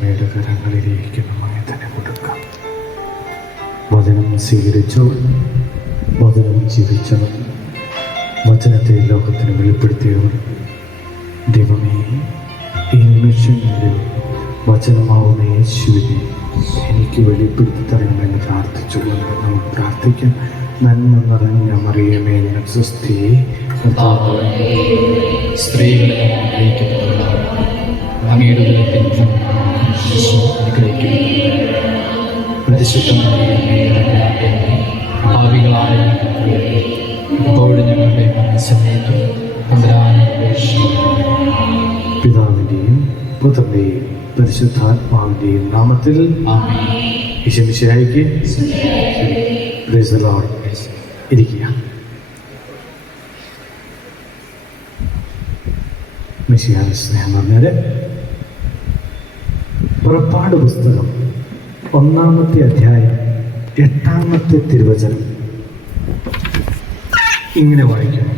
അമ്മയുടെ കരങ്ങളിലേക്ക് നമ്മെ തന്നെ കൊടുക്കാം. വചനം സ്വീകരിച്ചവർ, വചനം ജീവിച്ചവർ, വചനത്തെ ലോകത്തിന് വെളിപ്പെടുത്തിയവർ, ദൈവമേ ഈ നിമിഷങ്ങളിൽ വചനമാവുന്ന യേശുവിനെ എനിക്ക് വെളിപ്പെടുത്തി തരണമെന്ന് പ്രാർത്ഥിച്ചുകൊണ്ട് നമുക്ക് പ്രാർത്ഥിക്കാം. നന്മ നിറഞ്ഞ മറിയമേ നിനക്ക് സ്വസ്തി, സ്ത്രീകളെ അനുഗ്രഹിക്കപ്പെട്ടവളാണ്, അങ്ങയുടെ ഉദരത്തിൻ അനുഗ്രഹിക്കുന്നു. പരിശുദ്ധമായ ഭാവികളായ ഇപ്പോഴും ഞങ്ങളുടെ സമയത്ത് പിതാവിൻ്റെയും പുത്രൻ്റെയും പരിശുദ്ധാത്മാവിൻ്റെയും നാമത്തിൽ ഈശോമിശിഹായ്ക്ക് പ്രൈസ് ദി ലോർഡ്. ഇരിക്കുക. മിശിഹായുടെ സ്നേഹം പറഞ്ഞാൽ പുറപ്പാട് പുസ്തകം 1-ാമത്തെ അധ്യായം 8-ാമത്തെ തിരുവചനം ഇങ്ങനെ വായിക്കണം.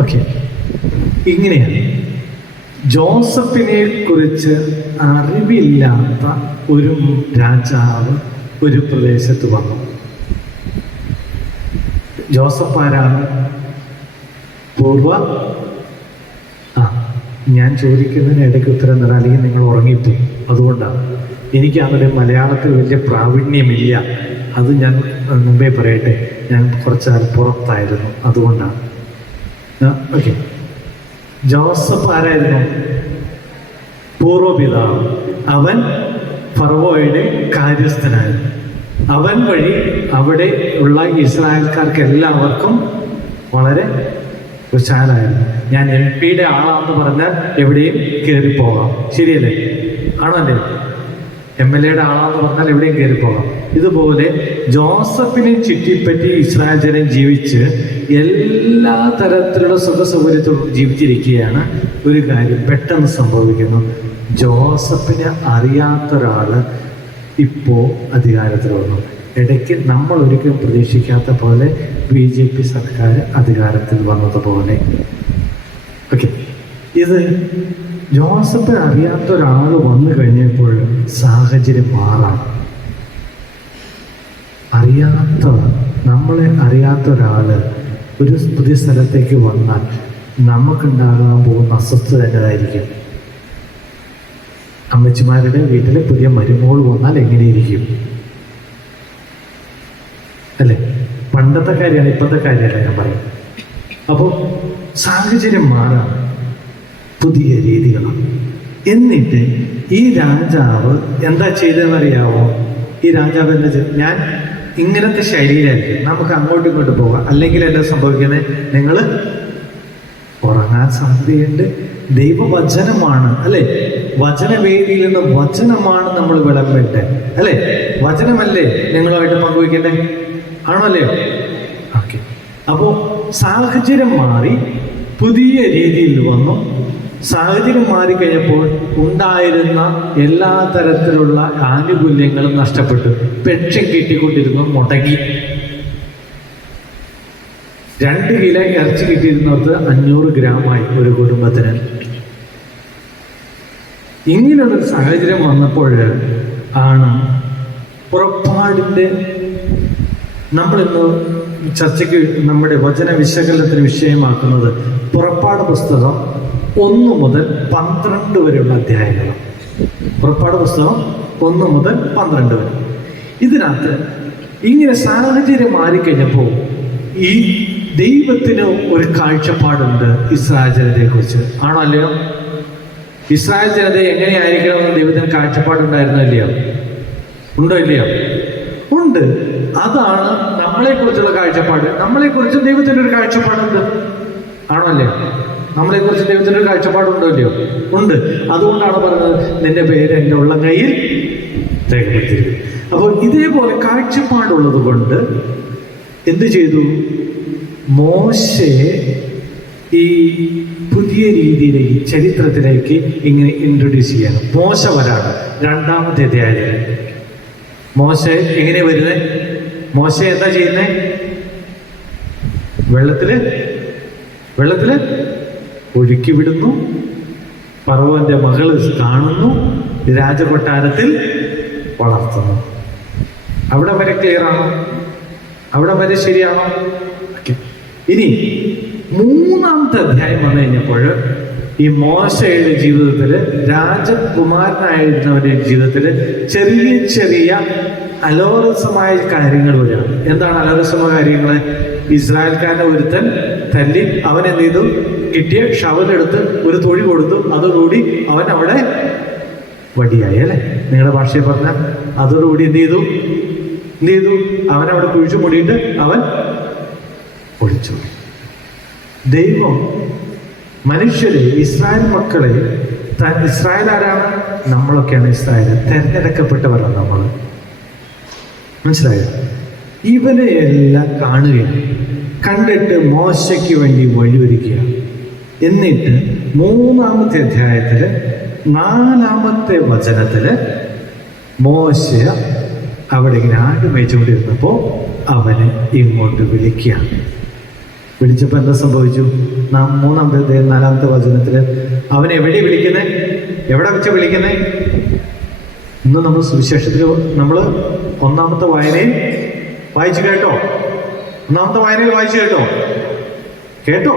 ഓക്കെ, ഇങ്ങനെയാണ്. ജോസഫിനെ കുറിച്ച് അറിവില്ലാത്ത ഒരു രാജാവ് ഒരു പ്രദേശത്ത് വന്നു. ജോസഫ് ആരാണ്? ഞാൻ ചോദിക്കുന്നതിന് ഇടയ്ക്ക് ഉത്തരം തരാം, അല്ലെങ്കിൽ നിങ്ങൾ ഉറങ്ങിപ്പോയി. അതുകൊണ്ടാണ് എനിക്ക് അവിടെ മലയാളത്തിൽ വലിയ പ്രാവീണ്യമില്ല. അത് ഞാൻ മുമ്പേ പറയട്ടെ, ഞാൻ കുറച്ചാൽ പുറത്തായിരുന്നു, അതുകൊണ്ടാണ്. ഓക്കെ, ജോസഫ് ആരായിരുന്നു? പൂർവ്വപിതാവ്. അവൻ ഫറവോയുടെ കാര്യസ്ഥനായിരുന്നു. അവൻ വഴി അവിടെ ഉള്ള ഇസ്രായേൽക്കാർക്ക് എല്ലാവർക്കും വളരെ വിശാലായിരുന്നു. ഞാൻ MP-യുടെ ആളാണെന്ന് പറഞ്ഞാൽ എവിടെയും കയറിപ്പോകാം, ശരിയല്ലേ? ആണോ അല്ലേ? MLA-യുടെ ആളാണെന്ന് പറഞ്ഞാൽ എവിടെയും കയറിപ്പോകാം. ഇതുപോലെ ജോസഫിനെ ചുറ്റിപ്പറ്റി ഇസ്രായേൽ ജനം ജീവിച്ച് എല്ലാ തരത്തിലുള്ള സുഖസൗകര്യത്തോടും ജീവിച്ചിരിക്കുകയാണ്. ഒരു കാര്യം പെട്ടെന്ന് സംഭവിക്കുന്നു. ജോസഫിനെ അറിയാത്തൊരാൾ ഇപ്പോൾ അധികാരത്തിൽ വന്നു. ഇടയ്ക്ക് നമ്മൾ ഒരിക്കലും പ്രതീക്ഷിക്കാത്ത പോലെ BJP സർക്കാർ അധികാരത്തിൽ വന്നതുപോലെ. ഓക്കെ, ഇത് ജോസഫിനെ അറിയാത്തൊരാൾ വന്നു കഴിഞ്ഞപ്പോൾ സാഹചര്യം മാറാം. നമ്മളെ അറിയാത്ത ഒരാൾ ഒരു പുതിയ സ്ഥലത്തേക്ക് വന്നാൽ നമുക്കുണ്ടാകാൻ പോകുന്ന അസ്വസ്ഥത എന്നതായിരിക്കും. അമ്മച്ചിമാരുടെ വീട്ടിൽ പുതിയ മരുമോൾ വന്നാൽ എങ്ങനെയിരിക്കും അല്ലേ? പണ്ടത്തെ കാര്യമാണ്, ഇപ്പോഴത്തെ കാര്യമല്ല ഞാൻ പറയും. അപ്പോൾ സാഹചര്യം മാറാം, പുതിയ രീതികളാണ്. എന്നിട്ട് ഈ രാജാവ് എന്താ ചെയ്തതെന്നറിയാവോ? ഈ രാജാവ് എന്താ ചെയ്ത്, ഞാൻ ഇങ്ങനത്തെ ശൈലിയിലായിരിക്കും, നമുക്ക് അങ്ങോട്ടും ഇങ്ങോട്ടും പോകാം. അല്ലെങ്കിൽ എന്താ സംഭവിക്കുന്നത്? നിങ്ങൾ ഉറങ്ങാൻ സാധ്യതയുണ്ട്. ദൈവവചനമാണ് അല്ലേ? വചനവേദിയിൽ നിന്ന് വചനമാണ് നമ്മൾ വിളമ്പേണ്ടത് അല്ലേ? വചനമല്ലേ നിങ്ങളുമായിട്ട് പങ്കുവയ്ക്കേണ്ടേ? ആണോ അല്ലയോ? ഓക്കെ, അപ്പോൾ സാഹചര്യം മാറി പുതിയ രീതിയിൽ വന്നു. സാഹചര്യം മാറിക്കഴിഞ്ഞപ്പോൾ ഉണ്ടായിരുന്ന എല്ലാ തരത്തിലുള്ള ആനുകൂല്യങ്ങളും നഷ്ടപ്പെട്ടു. പെൻഷൻ കിട്ടിക്കൊണ്ടിരുന്നു മുടങ്ങി. 2 കിലോ ഇറച്ചി കിട്ടിയിരുന്നത് 500 ഗ്രാമായി ഒരു കുടുംബത്തിന്. ഇങ്ങനെയുള്ളൊരു സാഹചര്യം വന്നപ്പോൾ ആണ് പുറപ്പാടിൻ്റെ നമ്മളിന്ന് ചർച്ചയ്ക്ക് നമ്മുടെ വചന വിശകലനത്തിന് വിഷയമാക്കുന്നത് പുറപ്പാട് പുസ്തകം 1 മുതൽ 12 വരെയുള്ള അധ്യായങ്ങൾ. പുറപ്പാട് പുസ്തകം 1 മുതൽ 12 വരെ. ഇതിനകത്ത് ഇങ്ങനെ സാഹചര്യം മാറിക്കഴിഞ്ഞപ്പോൾ ഈ ദൈവത്തിന് ഒരു കാഴ്ചപ്പാടുണ്ട് ഇസ്രായേൽ ജനതയെ കുറിച്ച്. ആണോ അല്ലയോ? ഇസ്രായേൽ ജനത എങ്ങനെയായിരിക്കണമെന്ന് ദൈവത്തിന് കാഴ്ചപ്പാടുണ്ടായിരുന്നോ ഇല്ലയോ? ഉണ്ടോ ഇല്ലയോ? ഉണ്ട്. അതാണ് നമ്മളെക്കുറിച്ചുള്ള കാഴ്ചപ്പാട്. നമ്മളെക്കുറിച്ച് ദൈവത്തിൻ്റെ ഒരു കാഴ്ചപ്പാടുണ്ട്. ആണോ അല്ലയോ? നമ്മളെക്കുറിച്ച് ദൈവത്തിൻ്റെ ഒരു കാഴ്ചപ്പാടുണ്ടോ ഇല്ലയോ? ഉണ്ട്. അതുകൊണ്ടാണ് പറഞ്ഞത് നിന്റെ പേര് എൻ്റെ ഉള്ളം കയ്യിൽ രേഖപ്പെടുത്തിയിരിക്കും. അപ്പോൾ ഇതേപോലെ കാഴ്ചപ്പാടുള്ളത് കൊണ്ട് എന്ത് ചെയ്തു? മോശെ ഈ പുതിയ രീതിയിലേക്ക് ചരിത്രത്തിലേക്ക് ഇങ്ങനെ ഇൻട്രൊഡ്യൂസ് ചെയ്യണം. മോശ വരാണ് 2-ാമത്തെ അധ്യായത്തിൽ. മോശ എങ്ങനെ വരുന്നത്? മോശ എന്താ ചെയ്യുന്നേ? വെള്ളത്തില് ഒഴുക്കി വിടുന്നു. ഫറവോന്റെ മകള് കാണുന്നു, രാജകൊട്ടാരത്തിൽ വളർത്തുന്നു. അവിടെ വരെ ക്ലിയർ ആണോ? അവിടെ വരെ ശരിയാണോ? ഇനി 3-ാമത്തെ അധ്യായം വന്നു കഴിഞ്ഞപ്പോൾ ഈ മോശയുടെ ജീവിതത്തിൽ, രാജകുമാരനായിരുന്നവരുടെ ജീവിതത്തിൽ ചെറിയ ചെറിയ അലോരസമായ കാര്യങ്ങൾ വരികയാണ്. എന്താണ് അലോരസമായ കാര്യങ്ങൾ? ഇസ്രായേൽക്കാരനെ ഒരുത്തൻ തല്ലി, അവൻ എന്ത് ചെയ്തു? കിട്ടിയ ഷവലെടുത്ത് ഒരു തൊഴി കൊടുത്തു. അതോടുകൂടി അവൻ അവിടെ വടിയായി, അല്ലേ? നിങ്ങളുടെ ഭാഷയിൽ പറഞ്ഞാൽ അതോടുകൂടി എന്ത് ചെയ്തു? അവൻ അവിടെ കുഴിച്ചു മൂടിയിട്ട് അവൻ ഒളിച്ചു. ദൈവം മനുഷ്യരെ, ഇസ്രായേൽ മക്കളെ, ഇസ്രായേൽ ആരാണ്? നമ്മളൊക്കെയാണ് ഇസ്രായേൽ. തെരഞ്ഞെടുക്കപ്പെട്ടവരാണ് നമ്മൾ. മനസ്സിലായോ? ഇവരെ എല്ലാം കാണുകയാണ്. കണ്ടിട്ട് മോശയ്ക്ക് വേണ്ടി വഴിയൊരുക്കുക. എന്നിട്ട് 3-ാമത്തെ അധ്യായത്തില് 4-ാമത്തെ വചനത്തില് മോശ അവിടെ ഇങ്ങനെ ആട് മേയിച്ചുകൊണ്ടിരുന്നപ്പോൾ അവനെ ഇങ്ങോട്ട് വിളിക്കുക. വിളിച്ചപ്പോൾ എന്താ സംഭവിച്ചു? 3-ാമത്തെ 4-ാമത്തെ വചനത്തില് അവനെ എവിടെ വിളിക്കുന്നേ? എവിടെ വെച്ച് വിളിക്കുന്നേ? ഇന്ന് നമ്മൾ സുവിശേഷത്തിൽ നമ്മൾ 1-ാമത്തെ വായനയിൽ വായിച്ചു കേട്ടോ? 1-ാമത്തെ വായനയിൽ വായിച്ചു കേട്ടോ?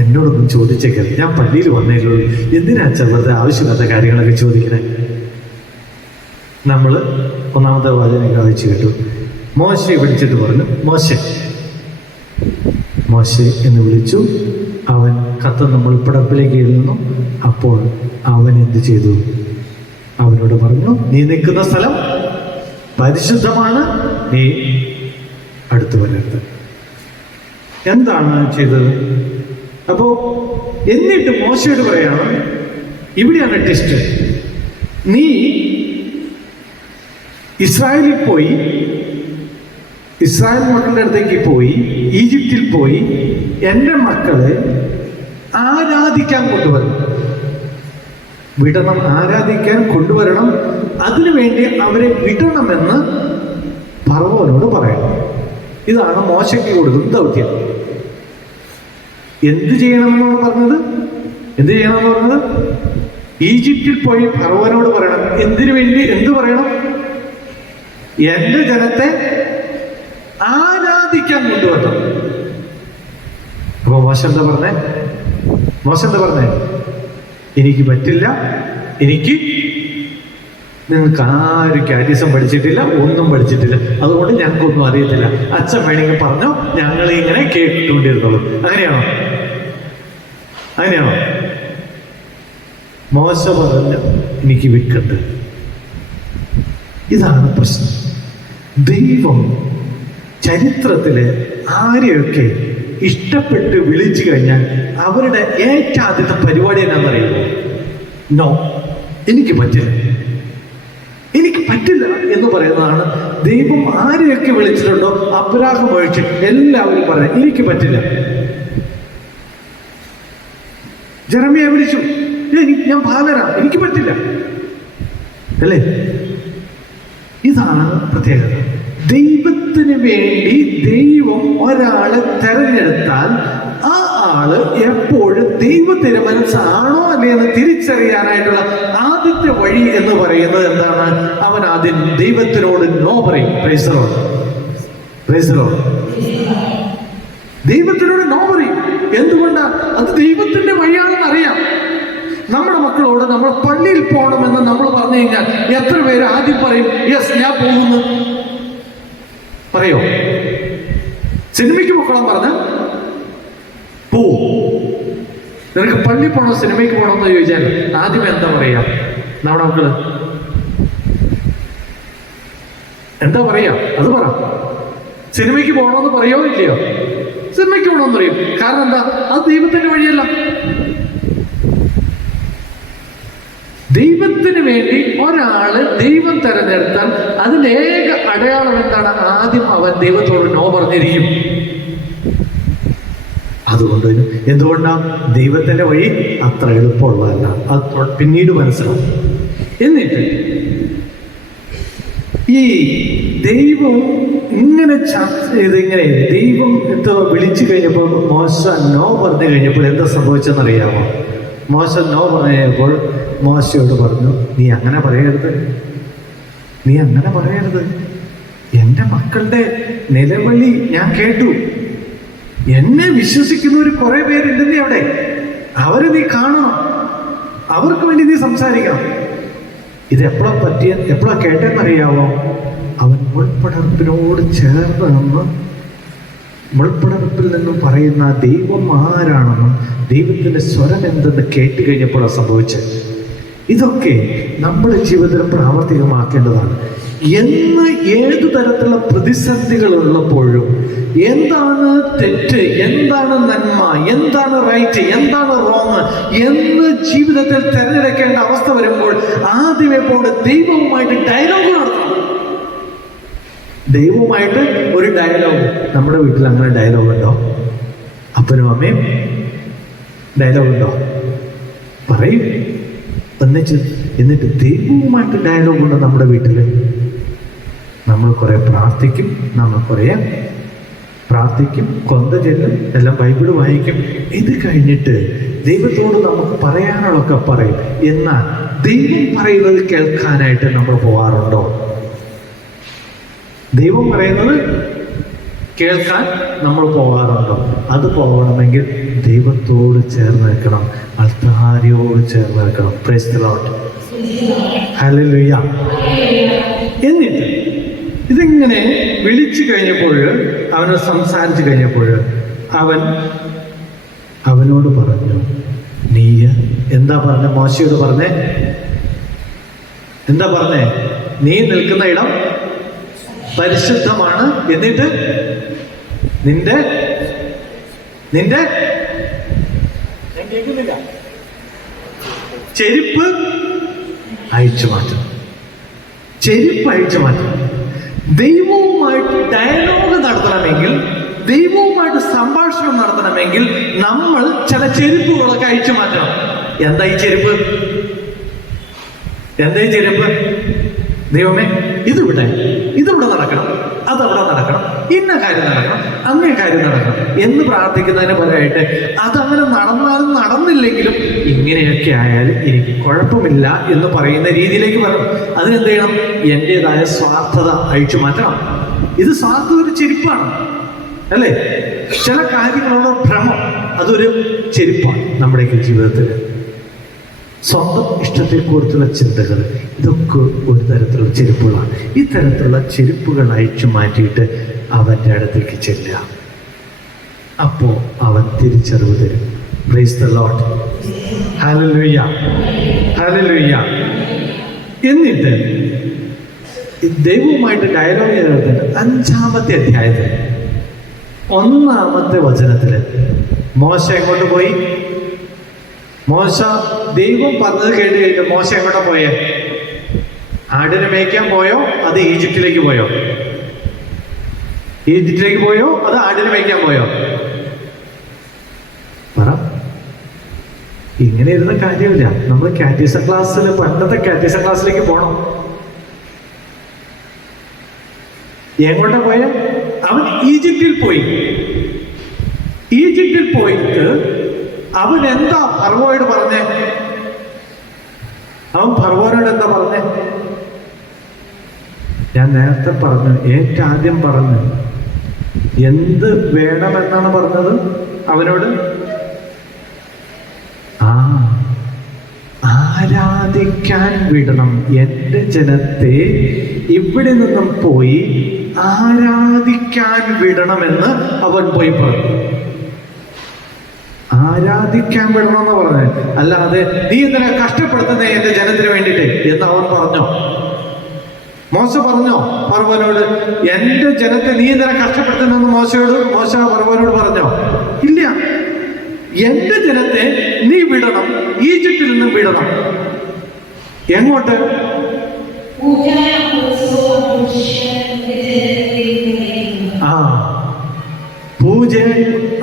എന്നോടൊന്നും ചോദിച്ചേക്കരുത്. ഞാൻ പള്ളിയിൽ വന്നേക്കുള്ളൂ. എന്തിനാ വെറുതെ ആവശ്യമില്ലാത്ത കാര്യങ്ങളൊക്കെ ചോദിക്കണേ? നമ്മൾ 1-ാമത്തെ വാചനയൊക്കെ വായിച്ചു കേട്ടു. മോശയെ വിളിച്ചിട്ട് പറഞ്ഞു, മോശെ എന്ന് വിളിച്ചു. അവൻ കത്തുന്ന മുൾപ്പടപ്പിലേക്ക് എഴുതുന്നു. അപ്പോൾ അവൻ എന്ത് ചെയ്തു? അവനോട് പറഞ്ഞു, നീ നിൽക്കുന്ന സ്ഥലം പരിശുദ്ധമാണ്, നീ അടുത്തു വരരുത്. എന്താണ് ചെയ്തത്? അപ്പോ എന്നിട്ട് മോശയോട് പറയാണ്, ഇവിടെയാണ് ടെസ്റ്റ്. നീ ഇസ്രായേലിൽ പോയി, ഇസ്രായേൽ മക്കളുടെ അടുത്തേക്ക് പോയി, ഈജിപ്തിൽ പോയി എൻ്റെ മക്കളെ ആരാധിക്കാൻ കൊണ്ടുവരണം, വിടണം, ആരാധിക്കാൻ കൊണ്ടുവരണം. അതിനുവേണ്ടി അവരെ വിടണമെന്ന് ഫറവോനോട് പറയണം. ഇതാണ് മോശയ്ക്ക് കൊടുക്കുന്ന ദൗത്യം. എന്ത് ചെയ്യണമെന്നാണ് പറഞ്ഞത്? ഈജിപ്തിൽ പോയി ഫറവോനോട് പറയണം. എന്തിനു വേണ്ടി? എന്ത് പറയണം? എന്റെ ജനത്തെ ആരാധിക്കാൻ കൊണ്ടുവരണം. അപ്പൊ മോശ എന്താ പറഞ്ഞേ? എനിക്ക് പറ്റില്ല. നിങ്ങൾക്ക് ആരും കാറ്റീസം പഠിച്ചിട്ടില്ല, ഒന്നും പഠിച്ചിട്ടില്ല, അതുകൊണ്ട് ഞങ്ങൾക്കൊന്നും അറിയത്തില്ല. അച്ഛൻ വേണമെങ്കിൽ പറഞ്ഞോ, ഞങ്ങൾ ഇങ്ങനെ കേട്ടുകൊണ്ടിരുന്നുള്ളൂ. അങ്ങനെയാണോ? മോശ പറഞ്ഞു, എനിക്ക് വിൽക്കണ്ട്. ഇതാണ് പ്രശ്നം. ദൈവം ചരിത്രത്തില് ആരെയൊക്കെ ഇഷ്ടപ്പെട്ട് വിളിച്ചു കഴിഞ്ഞാൽ അവരുടെ ഏറ്റവും ആദ്യത്തെ പരിപാടി എന്നാണെന്നറിയുമോ? നോ, എനിക്ക് പറ്റില്ല എന്ന് പറയുന്നതാണ്. ദൈവം ആരെയൊക്കെ വിളിച്ചിട്ടുണ്ടോ, അബ്രാഹാം ഒഴിച്ച് എല്ലാവരും പറയാം, എനിക്ക് പറ്റില്ല. ജെറമ്യായെ വിളിച്ചു, ഞാൻ ബാലനാ, എനിക്ക് പറ്റില്ല, അല്ലേ? ഇതാണ് പ്രത്യേകത. ദൈവത്തിന് വേണ്ടി ദൈവം ഒരാളെ തെരഞ്ഞെടുത്താൽ ആ ആള് എപ്പോഴും ദൈവത്തിന് മനസ്സാണോ അല്ലേ എന്ന് തിരിച്ചറിയാനായിട്ടുള്ള ആദ്യത്തെ വഴി എന്ന് പറയുന്നത് എന്താണ്? അവൻ ആദ്യം ദൈവത്തിനോട് നോ പറയും. Praise the Lord. ദൈവത്തിനോട് നോ പറയും. എന്തുകൊണ്ടാ? അത് ദൈവത്തിന്റെ വഴിയാണെന്ന് അറിയാം. നമ്മുടെ മക്കളോട് നമ്മൾ പള്ളിയിൽ പോകണമെന്ന് നമ്മൾ പറഞ്ഞു കഴിഞ്ഞാൽ എത്ര പേര് ആദ്യം പറയും, യെസ് ഞാൻ പോകുന്നു? പറയോ? സിനിമയ്ക്ക് പോകണം പറഞ്ഞാൽ പോവും. നിനക്ക് പള്ളി പോകണോ സിനിമയ്ക്ക് പോകണമെന്ന് ചോദിച്ചാൽ ആദ്യം എന്താ പറയാ? നമ്മുടെ മക്കള് എന്താ പറയാ? അത് പറ. സിനിമയ്ക്ക് പോകണമെന്ന് പറയോ ഇല്ലയോ? സിനിമയ്ക്ക് പോകണമെന്ന് പറയും. കാരണം എന്താ? അത് ദൈവത്തിന്റെ വഴിയല്ല. ദൈവത്തിന് വേണ്ടി ഒരാള് ദൈവം തെരഞ്ഞെടുത്താൽ അതിലേക അടയാളം എന്താണ്? ആദ്യം അവൻ ദൈവത്തോട് നോ പറഞ്ഞിരിക്കും. അതുകൊണ്ട് എന്തുകൊണ്ടാണ്? ദൈവത്തിന്റെ വഴി അത്ര എളുപ്പമുള്ളതല്ല. അത് പിന്നീട് മനസ്സിലാവും. എന്നിട്ട് ഈ ദൈവം ഇങ്ങനെ ചർച്ച ചെയ്ത് ഇങ്ങനെ ദൈവം എന്തോ വിളിച്ചു കഴിഞ്ഞപ്പോൾ മോശ നോ പറഞ്ഞു കഴിഞ്ഞപ്പോൾ എന്താ സംഭവിച്ചെന്നറിയാമോ? മോശ നോ പറഞ്ഞപ്പോൾ മോശയോട് പറഞ്ഞു, നീ അങ്ങനെ പറയരുത്, നീ അങ്ങനെ പറയരുത്. എൻ്റെ മക്കളുടെ നിലവിളി ഞാൻ കേട്ടു. എന്നെ വിശ്വസിക്കുന്നവർ കുറെ പേരുണ്ടെന്നേ അവിടെ. അവരെ നീ കാണണം, അവർക്ക് വേണ്ടി നീ സംസാരിക്കണം. ഇത് എപ്പോഴാ കേട്ടെന്നറിയാവോ? അവൻ മുൾപ്പടർപ്പിനോട് ചേർന്ന് നിന്ന് മുൾപ്പടർപ്പിൽ നിന്നും പറയുന്ന ദൈവം ആരാണെന്നും ദൈവത്തിൻ്റെ സ്വരം എന്തെന്ന് കേട്ട് കഴിഞ്ഞപ്പോഴാണ് സംഭവിച്ചത്. ഇതൊക്കെ നമ്മുടെ ജീവിതത്തിൽ പ്രാവർത്തികമാക്കേണ്ടതാണ്. എന്ന് ഏതു തരത്തിലുള്ള പ്രതിസന്ധികൾ ഉള്ളപ്പോഴും എന്താണ് തെറ്റ്, എന്താണ് നന്മ, എന്താണ് റൈറ്റ്, എന്താണ് റോങ് എന്ന് ജീവിതത്തിൽ തിരഞ്ഞെടുക്കേണ്ട അവസ്ഥ വരുമ്പോൾ ആദ്യമേ പോലെ ദൈവവുമായിട്ട് ഡയലോഗ് നടത്തണം. ദൈവവുമായിട്ട് ഒരു ഡയലോഗ്. നമ്മുടെ വീട്ടിൽ അങ്ങനെ ഡയലോഗ് ഉണ്ടോ? അപ്പനും അമ്മയും ഡയലോഗ് ഉണ്ടോ? പറയും എന്നിട്ട് ദൈവവുമായിട്ട് ഡയലോഗ് ഉണ്ടോ നമ്മുടെ വീട്ടിൽ? നമ്മൾ കുറെ പ്രാർത്ഥിക്കും, കൊന്ത ചെല്ലും, എല്ലാം ബൈബിള് വായിക്കും. ഇത് കഴിഞ്ഞിട്ട് ദൈവത്തോട് നമുക്ക് പറയാനുള്ളതൊക്കെ പറയും. എന്നാൽ ദൈവം പറയുന്നത് കേൾക്കാനായിട്ട് നമ്മൾ പോകാറുണ്ടോ? ദൈവം പറയുന്നത് കേൾക്കാൻ നമ്മൾ പോകാറുണ്ടോ? അത് പോകണമെങ്കിൽ ദൈവത്തോട് ചേർന്ന് നിൽക്കണം, അൾത്താരയോട് ചേർന്ന് നിൽക്കണം. Price the Lord, hallelujah. എന്നിട്ട് ഇതിങ്ങനെ വിളിച്ചു കഴിഞ്ഞപ്പോൾ, അവനോട് സംസാരിച്ചു കഴിഞ്ഞപ്പോൾ അവനോട് പറഞ്ഞു, നീ എന്താ പറഞ്ഞ? മോശയോട് പറഞ്ഞേ, എന്താ പറഞ്ഞേ? നീ നിൽക്കുന്ന ഇടം പരിശുദ്ധമാണ്. എന്നിട്ട് നിന്റെ ഞാൻ കേൾക്കുന്നില്ല, ചെരുപ്പ് അഴിച്ചു മാറ്റണം. ചെരുപ്പ് അഴിച്ചു മാറ്റണം. ദൈവവുമായിട്ട് ഡയലോഗ് നടത്തണമെങ്കിൽ, ദൈവവുമായിട്ട് സംഭാഷണം നടത്തണമെങ്കിൽ നമ്മൾ ചില ചെരുപ്പുകളൊക്കെ അഴിച്ചു മാറ്റണം. എന്താ ഈ ചെരുപ്പ്? ദൈവമേ, ഇതിവിടെ നടക്കണം, അതവിടെ നടക്കണം, ഇന്ന കാര്യം നടക്കണം, അങ്ങേ കാര്യം നടക്കണം എന്ന് പ്രാർത്ഥിക്കുന്നതിന് പകരമായിട്ട് അതങ്ങനെ നടന്നാലും നടന്നില്ലെങ്കിലും ഇങ്ങനെയൊക്കെ ആയാലും എനിക്ക് കുഴപ്പമില്ല എന്ന് പറയുന്ന രീതിയിലേക്ക് വരണം. അതിനെന്ത് ചെയ്യണം? എൻ്റെതായ സ്വാർത്ഥത അഴിച്ചു മാറ്റണം. ഇത് സ്വാർത്ഥത ഒരു ചെരുപ്പാണ്, അല്ലേ? ചില കാര്യങ്ങളുള്ള ഭ്രമം അതൊരു ചെരുപ്പാണ് നമ്മുടെയൊക്കെ ജീവിതത്തിൽ. സ്വന്തം ഇഷ്ടത്തെക്കുറിച്ചുള്ള ചിന്തകൾ, ഇതൊക്കെ ഒരു തരത്തിലുള്ള ചെരുപ്പുകളാണ്. ഇത്തരത്തിലുള്ള ചെരുപ്പുകൾ അഴിച്ചു മാറ്റിയിട്ട് അവൻ്റെ അടുത്തേക്ക് ചെല്ലുക. അപ്പോൾ അവൻ തിരിച്ചറിവ് തരും. Price the Lord, hallelujah, hallelujah. എന്നിട്ട് ദൈവവുമായിട്ട് ഡയലോഗ് ചെയ്തിട്ട് 5-ാമത്തെ അധ്യായത്തിൽ 1-ാമത്തെ വചനത്തിൽ മോശ എങ്ങോട്ട് പോയി? മോശ ദൈവം പറഞ്ഞത് കേട്ട് കഴിഞ്ഞിട്ട് മോശ എങ്ങോട്ടാ പോയേ? ആടിനെ മേയ്ക്കാൻ പോയോ? അത് ഈജിപ്തിലേക്ക് പോയോ? ഈജിപ്തിലേക്ക് പോയോ? അത് ആടിനെ മേയ്ക്കാൻ പോയോ? പറ. ഇങ്ങനെ ഇരുന്ന കാര്യമില്ല. നമ്മൾ കാറ്റീസം ക്ലാസ്സിൽ, പണ്ടത്തെ കാറ്റീസം ക്ലാസ്സിലേക്ക് പോകണം. എങ്ങോട്ടാ പോയ? അവൻ ഈജിപ്തിൽ പോയി. ഈജിപ്തിൽ പോയിട്ട് അവൻ എന്താ ഫറവോയോട് പറഞ്ഞേ? അവൻ ഫറവോനോട് എന്താ പറഞ്ഞേ? ഞാൻ നേരത്തെ പറഞ്ഞു, ആദ്യം പറഞ്ഞു എന്ത് വേണമെന്നാണ് പറഞ്ഞത് അവനോട്? ആരാധിക്കാൻ വിടണം. എൻ്റെ ജനത്തെ ഇവിടെ നിന്നും പോയി ആരാധിക്കാൻ വിടണമെന്ന് അവൻ പോയി പറഞ്ഞു. ആരാധിക്കാൻ വിടണമെന്ന് പറഞ്ഞത് അല്ലാതെ നീ എന്തിനാ കഷ്ടപ്പെടുത്തുന്നേ എന്റെ ജനത്തിന് വേണ്ടിയിട്ട് എന്ന് അവൻ പറഞ്ഞോ? മോശ പറഞ്ഞോ ഫറവോനോട് എന്റെ ജനത്തെ നീ എന്തിനാ കഷ്ടപ്പെടുത്തുന്നെന്ന് മോശ ഫറവോനോട് പറഞ്ഞോ? ഇല്ല. എന്റെ ജനത്തെ നീ വിടണം, ഈജിപ്തിൽ നിന്നും വിടണം. എങ്ങോട്ട്? പൂജ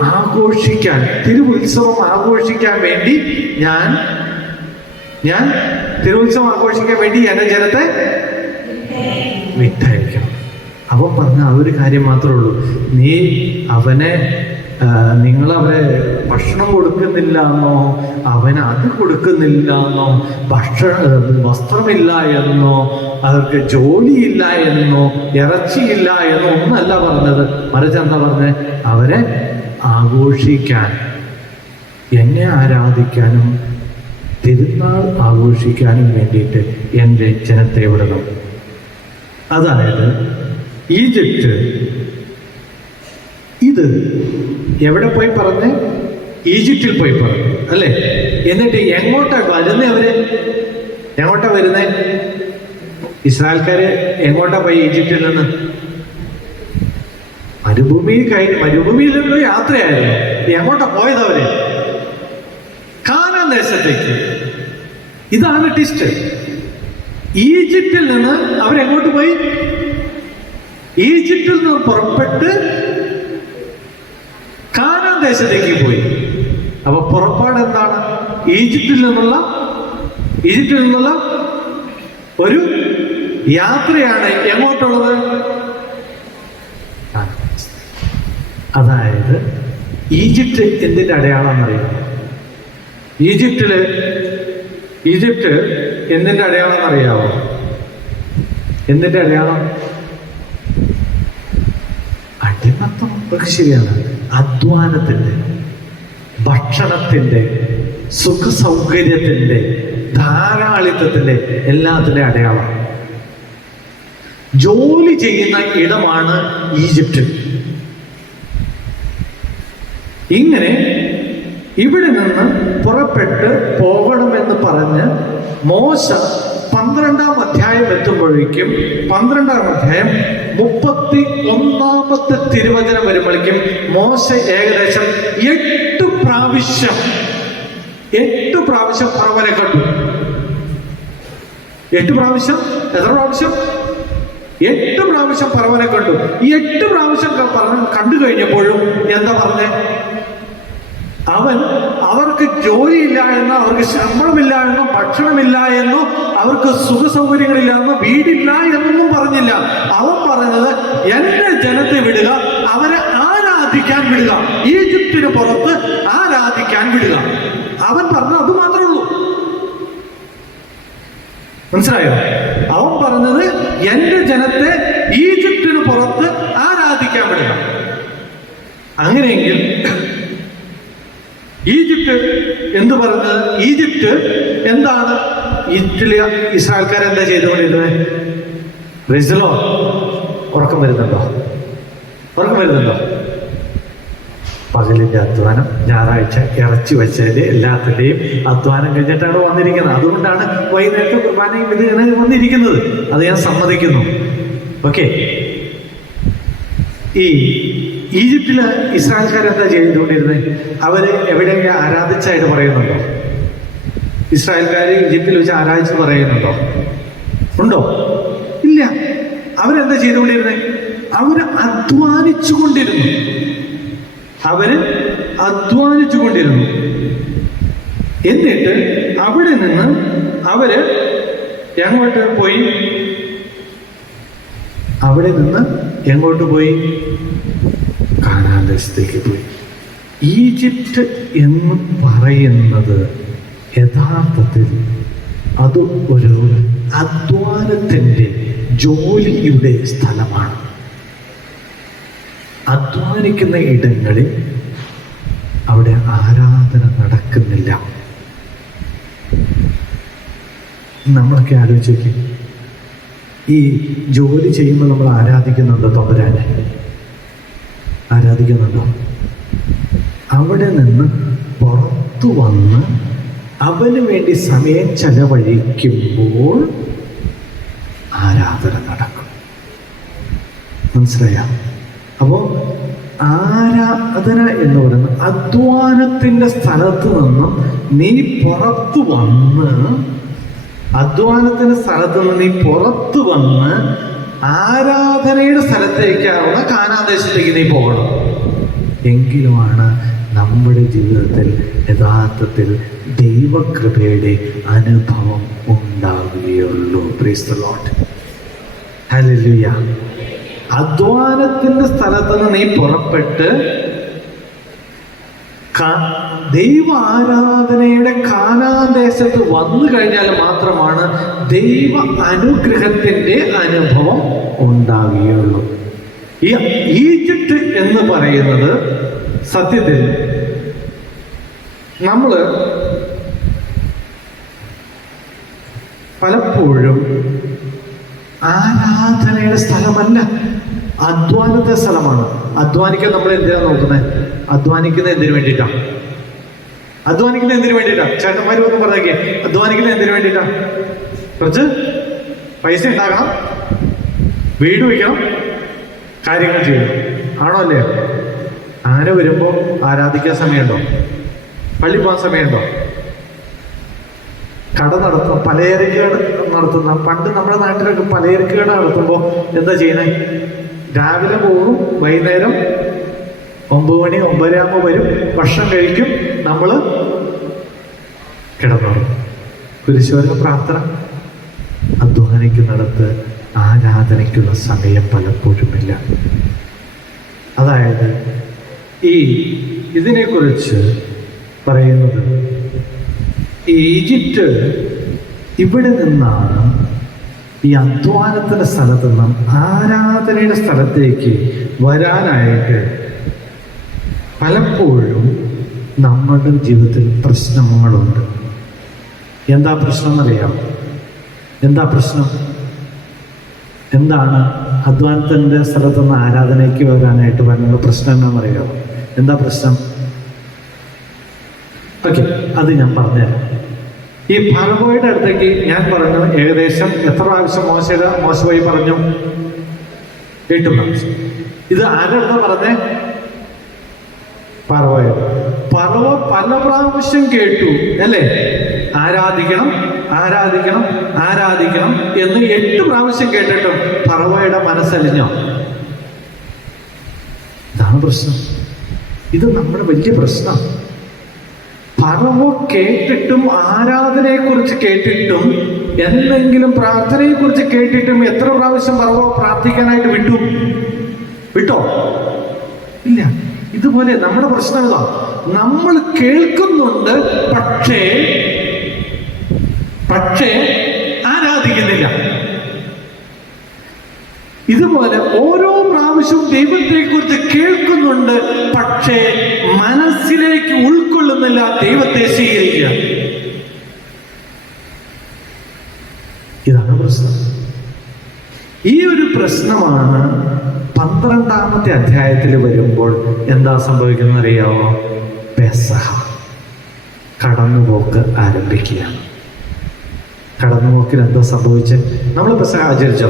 ആഘോഷിക്കാൻ, തിരുവുത്സവം ആഘോഷിക്കാൻ വേണ്ടി ഞാൻ തിരുവുത്സവം ആഘോഷിക്കാൻ വേണ്ടി എന്റെ ജനത്തെ വിട്ടയക്കണം. അവൻ പറഞ്ഞ ആ ഒരു കാര്യം മാത്രമേ ഉള്ളൂ, നീ അവനെ നിങ്ങളവരെ ഭക്ഷണം കൊടുക്കുന്നില്ല എന്നോ, അവന് അത് കൊടുക്കുന്നില്ല എന്നോ, വസ്ത്രമില്ല എന്നോ, അവർക്ക് ജോലിയില്ല എന്നോ, ഇറച്ചിയില്ല എന്നോ ഒന്നല്ല പറഞ്ഞത്. മറിച്ച് എന്താ പറഞ്ഞത്? അവരെ ആഘോഷിക്കാൻ, എന്നെ ആരാധിക്കാനും തിരുനാൾ ആഘോഷിക്കാനും വേണ്ടിയിട്ട് എൻ്റെ ജനത്തെ വിടണം. അതായത് ഈജിപ്റ്റ് ഇത് എവിടെ പോയി പറഞ്ഞ്? ഈജിപ്തിൽ പോയി പറഞ്ഞു അല്ലേ? എന്നിട്ട് എങ്ങോട്ടാ വരുന്നേ? അവര് എങ്ങോട്ടാ വരുന്നേ? ഇസ്രായേൽക്കാര് എങ്ങോട്ടാ പോയി ഈജിപ്തിൽ നിന്ന്? മരുഭൂമിയിലുള്ള യാത്രയായിരുന്നു. എങ്ങോട്ടാ പോയത് അവര്? കാനാൻ ദേശത്തേക്ക്. ഇതാണ് ട്വിസ്റ്റ്. ഈജിപ്തിൽ നിന്ന് അവരെങ്ങോട്ട് പോയി? ഈജിപ്തിൽ നിന്ന് പുറപ്പെട്ട് കാനാൻ ദേശത്തേക്ക് പോയി. അപ്പൊ പുറപ്പാട് എന്താണ്? ഈജിപ്തിൽ നിന്നുള്ള ഒരു യാത്രയാണ്. എങ്ങോട്ടുള്ളത്? അതായത് ഈജിപ്റ്റ് എന്തിന്റെ അടയാളം എന്നറിയാം? ഈജിപ്റ്റ് എന്തിന്റെ അടയാളം എന്നറിയാമോ? എന്തിന്റെ അടയാളം? അടിമത്തം. ശരിയാണ്. അധ്വാനത്തിന്റെ, ഭക്ഷണത്തിന്റെ, സുഖസൗകര്യത്തിന്റെ, ധാരാളിത്തത്തിന്റെ, എല്ലാത്തിന്റെ അടയാളം. ജോലി ചെയ്യുന്ന ഇടമാണ് ഈജിപ്റ്റ്. ഇങ്ങനെ ഇവിടെ നിന്ന് പുറപ്പെട്ട് പോകണമെന്ന് പറഞ്ഞ് മോശ 12-ാം അധ്യായം എത്തുമ്പോഴേക്കും, 12-ാം അധ്യായം 31-ാമത്തെ തിരുവചനം വരുമ്പോഴേക്കും മോശ ഏകദേശം 8 പ്രാവശ്യം ഫറവോനെ കണ്ടു. 8 പ്രാവശ്യം. എത്ര പ്രാവശ്യം? 8 പ്രാവശ്യം ഫറവോനെ കണ്ടു. ഈ 8 പ്രാവശ്യം കണ്ടു കഴിഞ്ഞപ്പോഴും എന്താ പറഞ്ഞേ? അവർക്ക് ജോലിയില്ല എന്നോ, അവർക്ക് ശമ്പളമില്ല എന്നോ, ഭക്ഷണമില്ല എന്നോ, അവർക്ക് സുഖസൗകര്യങ്ങളില്ല എന്നോ, വീടില്ല എന്നൊന്നും പറഞ്ഞില്ല. അവൻ പറഞ്ഞത് എന്റെ ജനത്തെ വിടുക, അവരെ ആരാധിക്കാൻ വിടുക, ഈജിപ്തിന് പുറത്ത് ആരാധിക്കാൻ വിടുക. അവൻ പറഞ്ഞത് അത് മാത്രമേ ഉള്ളൂ. മനസ്സിലായോ? അവൻ പറഞ്ഞത് എന്റെ ജനത്തെ ഈജിപ്തിന് പുറത്ത് ആരാധിക്കാൻ വിടുക. അങ്ങനെയെങ്കിൽ ഈജിപ്റ്റ് എന്ത് പറഞ്ഞത്? ഈജിപ്റ്റ് എന്താണ്? ഈജിപ്തിലെ ഇസ്രായേൽക്കാരെന്താ ചെയ്തുകൊണ്ടിരുന്നത്? റിസലോ ഉറക്കം വരുന്നുണ്ടോ? പകലിന്റെ അധ്വാനം, ഞായറാഴ്ച ഇറച്ചി വെച്ചതിന്റെ എല്ലാത്തിന്റെയും അധ്വാനം കഴിഞ്ഞിട്ടാണ് വന്നിരിക്കുന്നത്. അതുകൊണ്ടാണ് വൈകുന്നേരത്തെ കുർബാനയും ഇത് വന്നിരിക്കുന്നത്. അത് ഞാൻ സമ്മതിക്കുന്നു. ഓക്കെ. ഈ ഈജിപ്തില് ഇസ്രായേൽക്കാരെന്താ ചെയ്തുകൊണ്ടിരുന്നത്? അവര് എവിടെയെങ്കിലും ആരാധിച്ചായിട്ട് പറയുന്നുണ്ടോ? ഇസ്രായേൽക്കാർ ഈജിപ്തിൽ വെച്ച് ആരാധിച്ച് പറയുന്നുണ്ടോ? ഉണ്ടോ? ഇല്ല. അവരെന്താ ചെയ്തുകൊണ്ടിരുന്നത്? അവര് അധ്വാനിച്ചു കൊണ്ടിരുന്നു. എന്നിട്ട് അവിടെ നിന്ന് അവര് എങ്ങോട്ട് പോയി? കാനാൻ ദേശത്തേക്ക് പോയി. ഈജിപ്റ്റ് എന്ന് പറയുന്നത് യഥാർത്ഥത്തിൽ അത് ഒരു അധ്വാനത്തിൻ്റെ, ജോലിയുടെ സ്ഥലമാണ്. അധ്വാനിക്കുന്ന ഇടങ്ങളിൽ അവിടെ ആരാധന നടക്കുന്നില്ല. നമ്മളൊക്കെ ആലോചിച്ച് നോക്കി, ഈ ജോലി ചെയ്യുമ്പോൾ നമ്മൾ ആരാധിക്കുന്നുണ്ടോ? തമ്പുരാനെ ആരാധിക്കുന്നുണ്ടോ? അവിടെ നിന്ന് പുറത്തു വന്ന് അവന് വേണ്ടി സമയം ചെലവഴിക്കുമ്പോൾ ആരാധന നടക്കും. മനസ്സിലായോ? അപ്പോൾ ആരാധന എന്ന് പറയുന്നത് അധ്വാനത്തിൻ്റെ സ്ഥലത്ത് നിന്നും നീ പുറത്തു വന്ന് ആരാധനയുടെ സ്ഥലത്തേക്കാവുന്ന കാനാൻ ദേശത്തേക്ക് നീ പോകണം. എങ്കിലുമാണ് നമ്മുടെ ജീവിതത്തിൽ യഥാർത്ഥത്തിൽ ദൈവകൃപയുടെ അനുഭവം ഉണ്ടാവുകയുള്ളൂ. Price the Lord. ഹല്ലേലൂയ. അധ്വാനത്തിന്റെ സ്ഥലത്ത് നിന്ന് നീ പുറപ്പെട്ട് ദൈവ ആരാധനയുടെ കാനാദേശത്ത് വന്നു കഴിഞ്ഞാൽ മാത്രമാണ് ദൈവ അനുഗ്രഹത്തിന്റെ അനുഭവം ഉണ്ടാവുകയുള്ളൂ. ഈ ഈജിപ്റ്റ് എന്ന് പറയുന്നത് സത്യത്തിൽ നമ്മൾ പലപ്പോഴും ആരാധനയുടെ സ്ഥലമല്ല, അധ്വാനത്തെ സ്ഥലമാണ്. അധ്വാനിക്കാൻ നമ്മൾ എന്തിനാണ് നോക്കുന്നത്? അധ്വാനിക്കുന്നത് എന്തിനു വേണ്ടിയിട്ടാണ്? അധ്വാനിക്കുന്നത് എന്തിനു വേണ്ടിയിട്ടാണ്? ചേട്ടന്മാർ ഒന്ന് പറഞ്ഞേ, അധ്വാനിക്കുന്നത് എന്തിനു വേണ്ടിയിട്ടാണ്? കുറച്ച് പൈസ ഉണ്ടാക്കണം, വീട് വയ്ക്കണം, കാര്യങ്ങൾ ചെയ്യണം, ആണോ അല്ലേ? അങ്ങനെ വരുമ്പോൾ ആരാധിക്കാൻ സമയമുണ്ടോ? പള്ളി പോകാൻ സമയമുണ്ടോ? കട നടത്തുന്ന പലചരക്കുകട നടത്തുന്ന, പണ്ട് നമ്മുടെ നാട്ടിലൊക്കെ പലചരക്കുകട നടത്തുമ്പോൾ എന്താ ചെയ്യണേ? രാവിലെ പോകും, വൈകുന്നേരം 9 മണി 9:30 ആകുമ്പോൾ വരും, ഭക്ഷണം കഴിക്കും, നമ്മൾ കിടന്നുറങ്ങും. കുരിശുവരങ്ങ് പ്രാർത്ഥന. അധ്വാനിക്കുന്നിടത്ത് ആരാധനയ്ക്കുള്ള സമയം പലപ്പോഴുമില്ല. അതായത് ഇതിനെക്കുറിച്ച് പറയുന്നത് ഈജിപ്റ്റ് ഇവിടെ നിന്നാണ് ഈ അധ്വാനത്തിന്റെ സ്ഥലത്ത് നിന്നും ആരാധനയുടെ സ്ഥലത്തേക്ക് വരാനായിട്ട് പലപ്പോഴും നമ്മുടെ ജീവിതത്തിൽ പ്രശ്നങ്ങളുണ്ട്. എന്താ പ്രശ്നം എന്നറിയാം? എന്താ പ്രശ്നം? എന്താണ് അധ്വാനത്തിൻ്റെ സ്ഥലത്ത് നിന്ന് ആരാധനയ്ക്ക് വരാനായിട്ട് വരുന്ന പ്രശ്നം എന്താണെന്നറിയാം? എന്താ പ്രശ്നം? ഓക്കെ, അത് ഞാൻ പറഞ്ഞുതരാം. ഈ ഫറവോയുടെ അടുത്തേക്ക് ഞാൻ പറഞ്ഞു ഏകദേശം എത്ര പ്രാവശ്യം മോശമായി പറഞ്ഞു? 8 പ്രാവശ്യം. ഇത് ആരുടെ പറഞ്ഞേ? ഫറവോയുടെ. ഫറവോ പല പ്രാവശ്യം കേട്ടു അല്ലേ? ആരാധിക്കണം ആരാധിക്കണം ആരാധിക്കണം എന്ന് 8 പ്രാവശ്യം കേട്ടിട്ടും ഫറവോയുടെ മനസ്സലിഞ്ഞോ? ഇതാണ് പ്രശ്നം. ഇത് നമ്മുടെ വലിയ പ്രശ്നം. ഫറവോ കേട്ടിട്ടും, ആരാധനയെ കുറിച്ച് കേട്ടിട്ടും, എന്തെങ്കിലും പ്രാർത്ഥനയെ കുറിച്ച് കേട്ടിട്ടും എത്ര പ്രാവശ്യം ഫറവോ പ്രാർത്ഥിക്കാനായിട്ട് വിട്ടോ? ഇല്ല. ഇതുപോലെ നമ്മുടെ പ്രശ്നം ഇതാ, നമ്മൾ കേൾക്കുന്നുണ്ട്, പക്ഷേ ആരാധിക്കുന്നില്ല. ഇതുപോലെ ഓരോ പ്രാവശ്യവും ദൈവത്തെക്കുറിച്ച് കേൾക്കുന്നുണ്ട്, പക്ഷേ മനസ്സിലേക്ക് ഉൾക്കൊള്ളുന്നില്ല, ദൈവത്തെ സ്വീകരിക്കുക. ഇതാണ് പ്രശ്നം. ഈ ഒരു പ്രശ്നമാണ് 12-ാമത്തെ അധ്യായത്തിൽ വരുമ്പോൾ എന്താ സംഭവിക്കുന്നത് അറിയാമോ? പെസഹ കടന്നുപോക്ക് ആരംഭിക്കുകയാണ്. കടന്നുപോക്കിൽ എന്താ സംഭവിച്ചത്? നമ്മൾ പെസഹ ആചരിച്ചോ?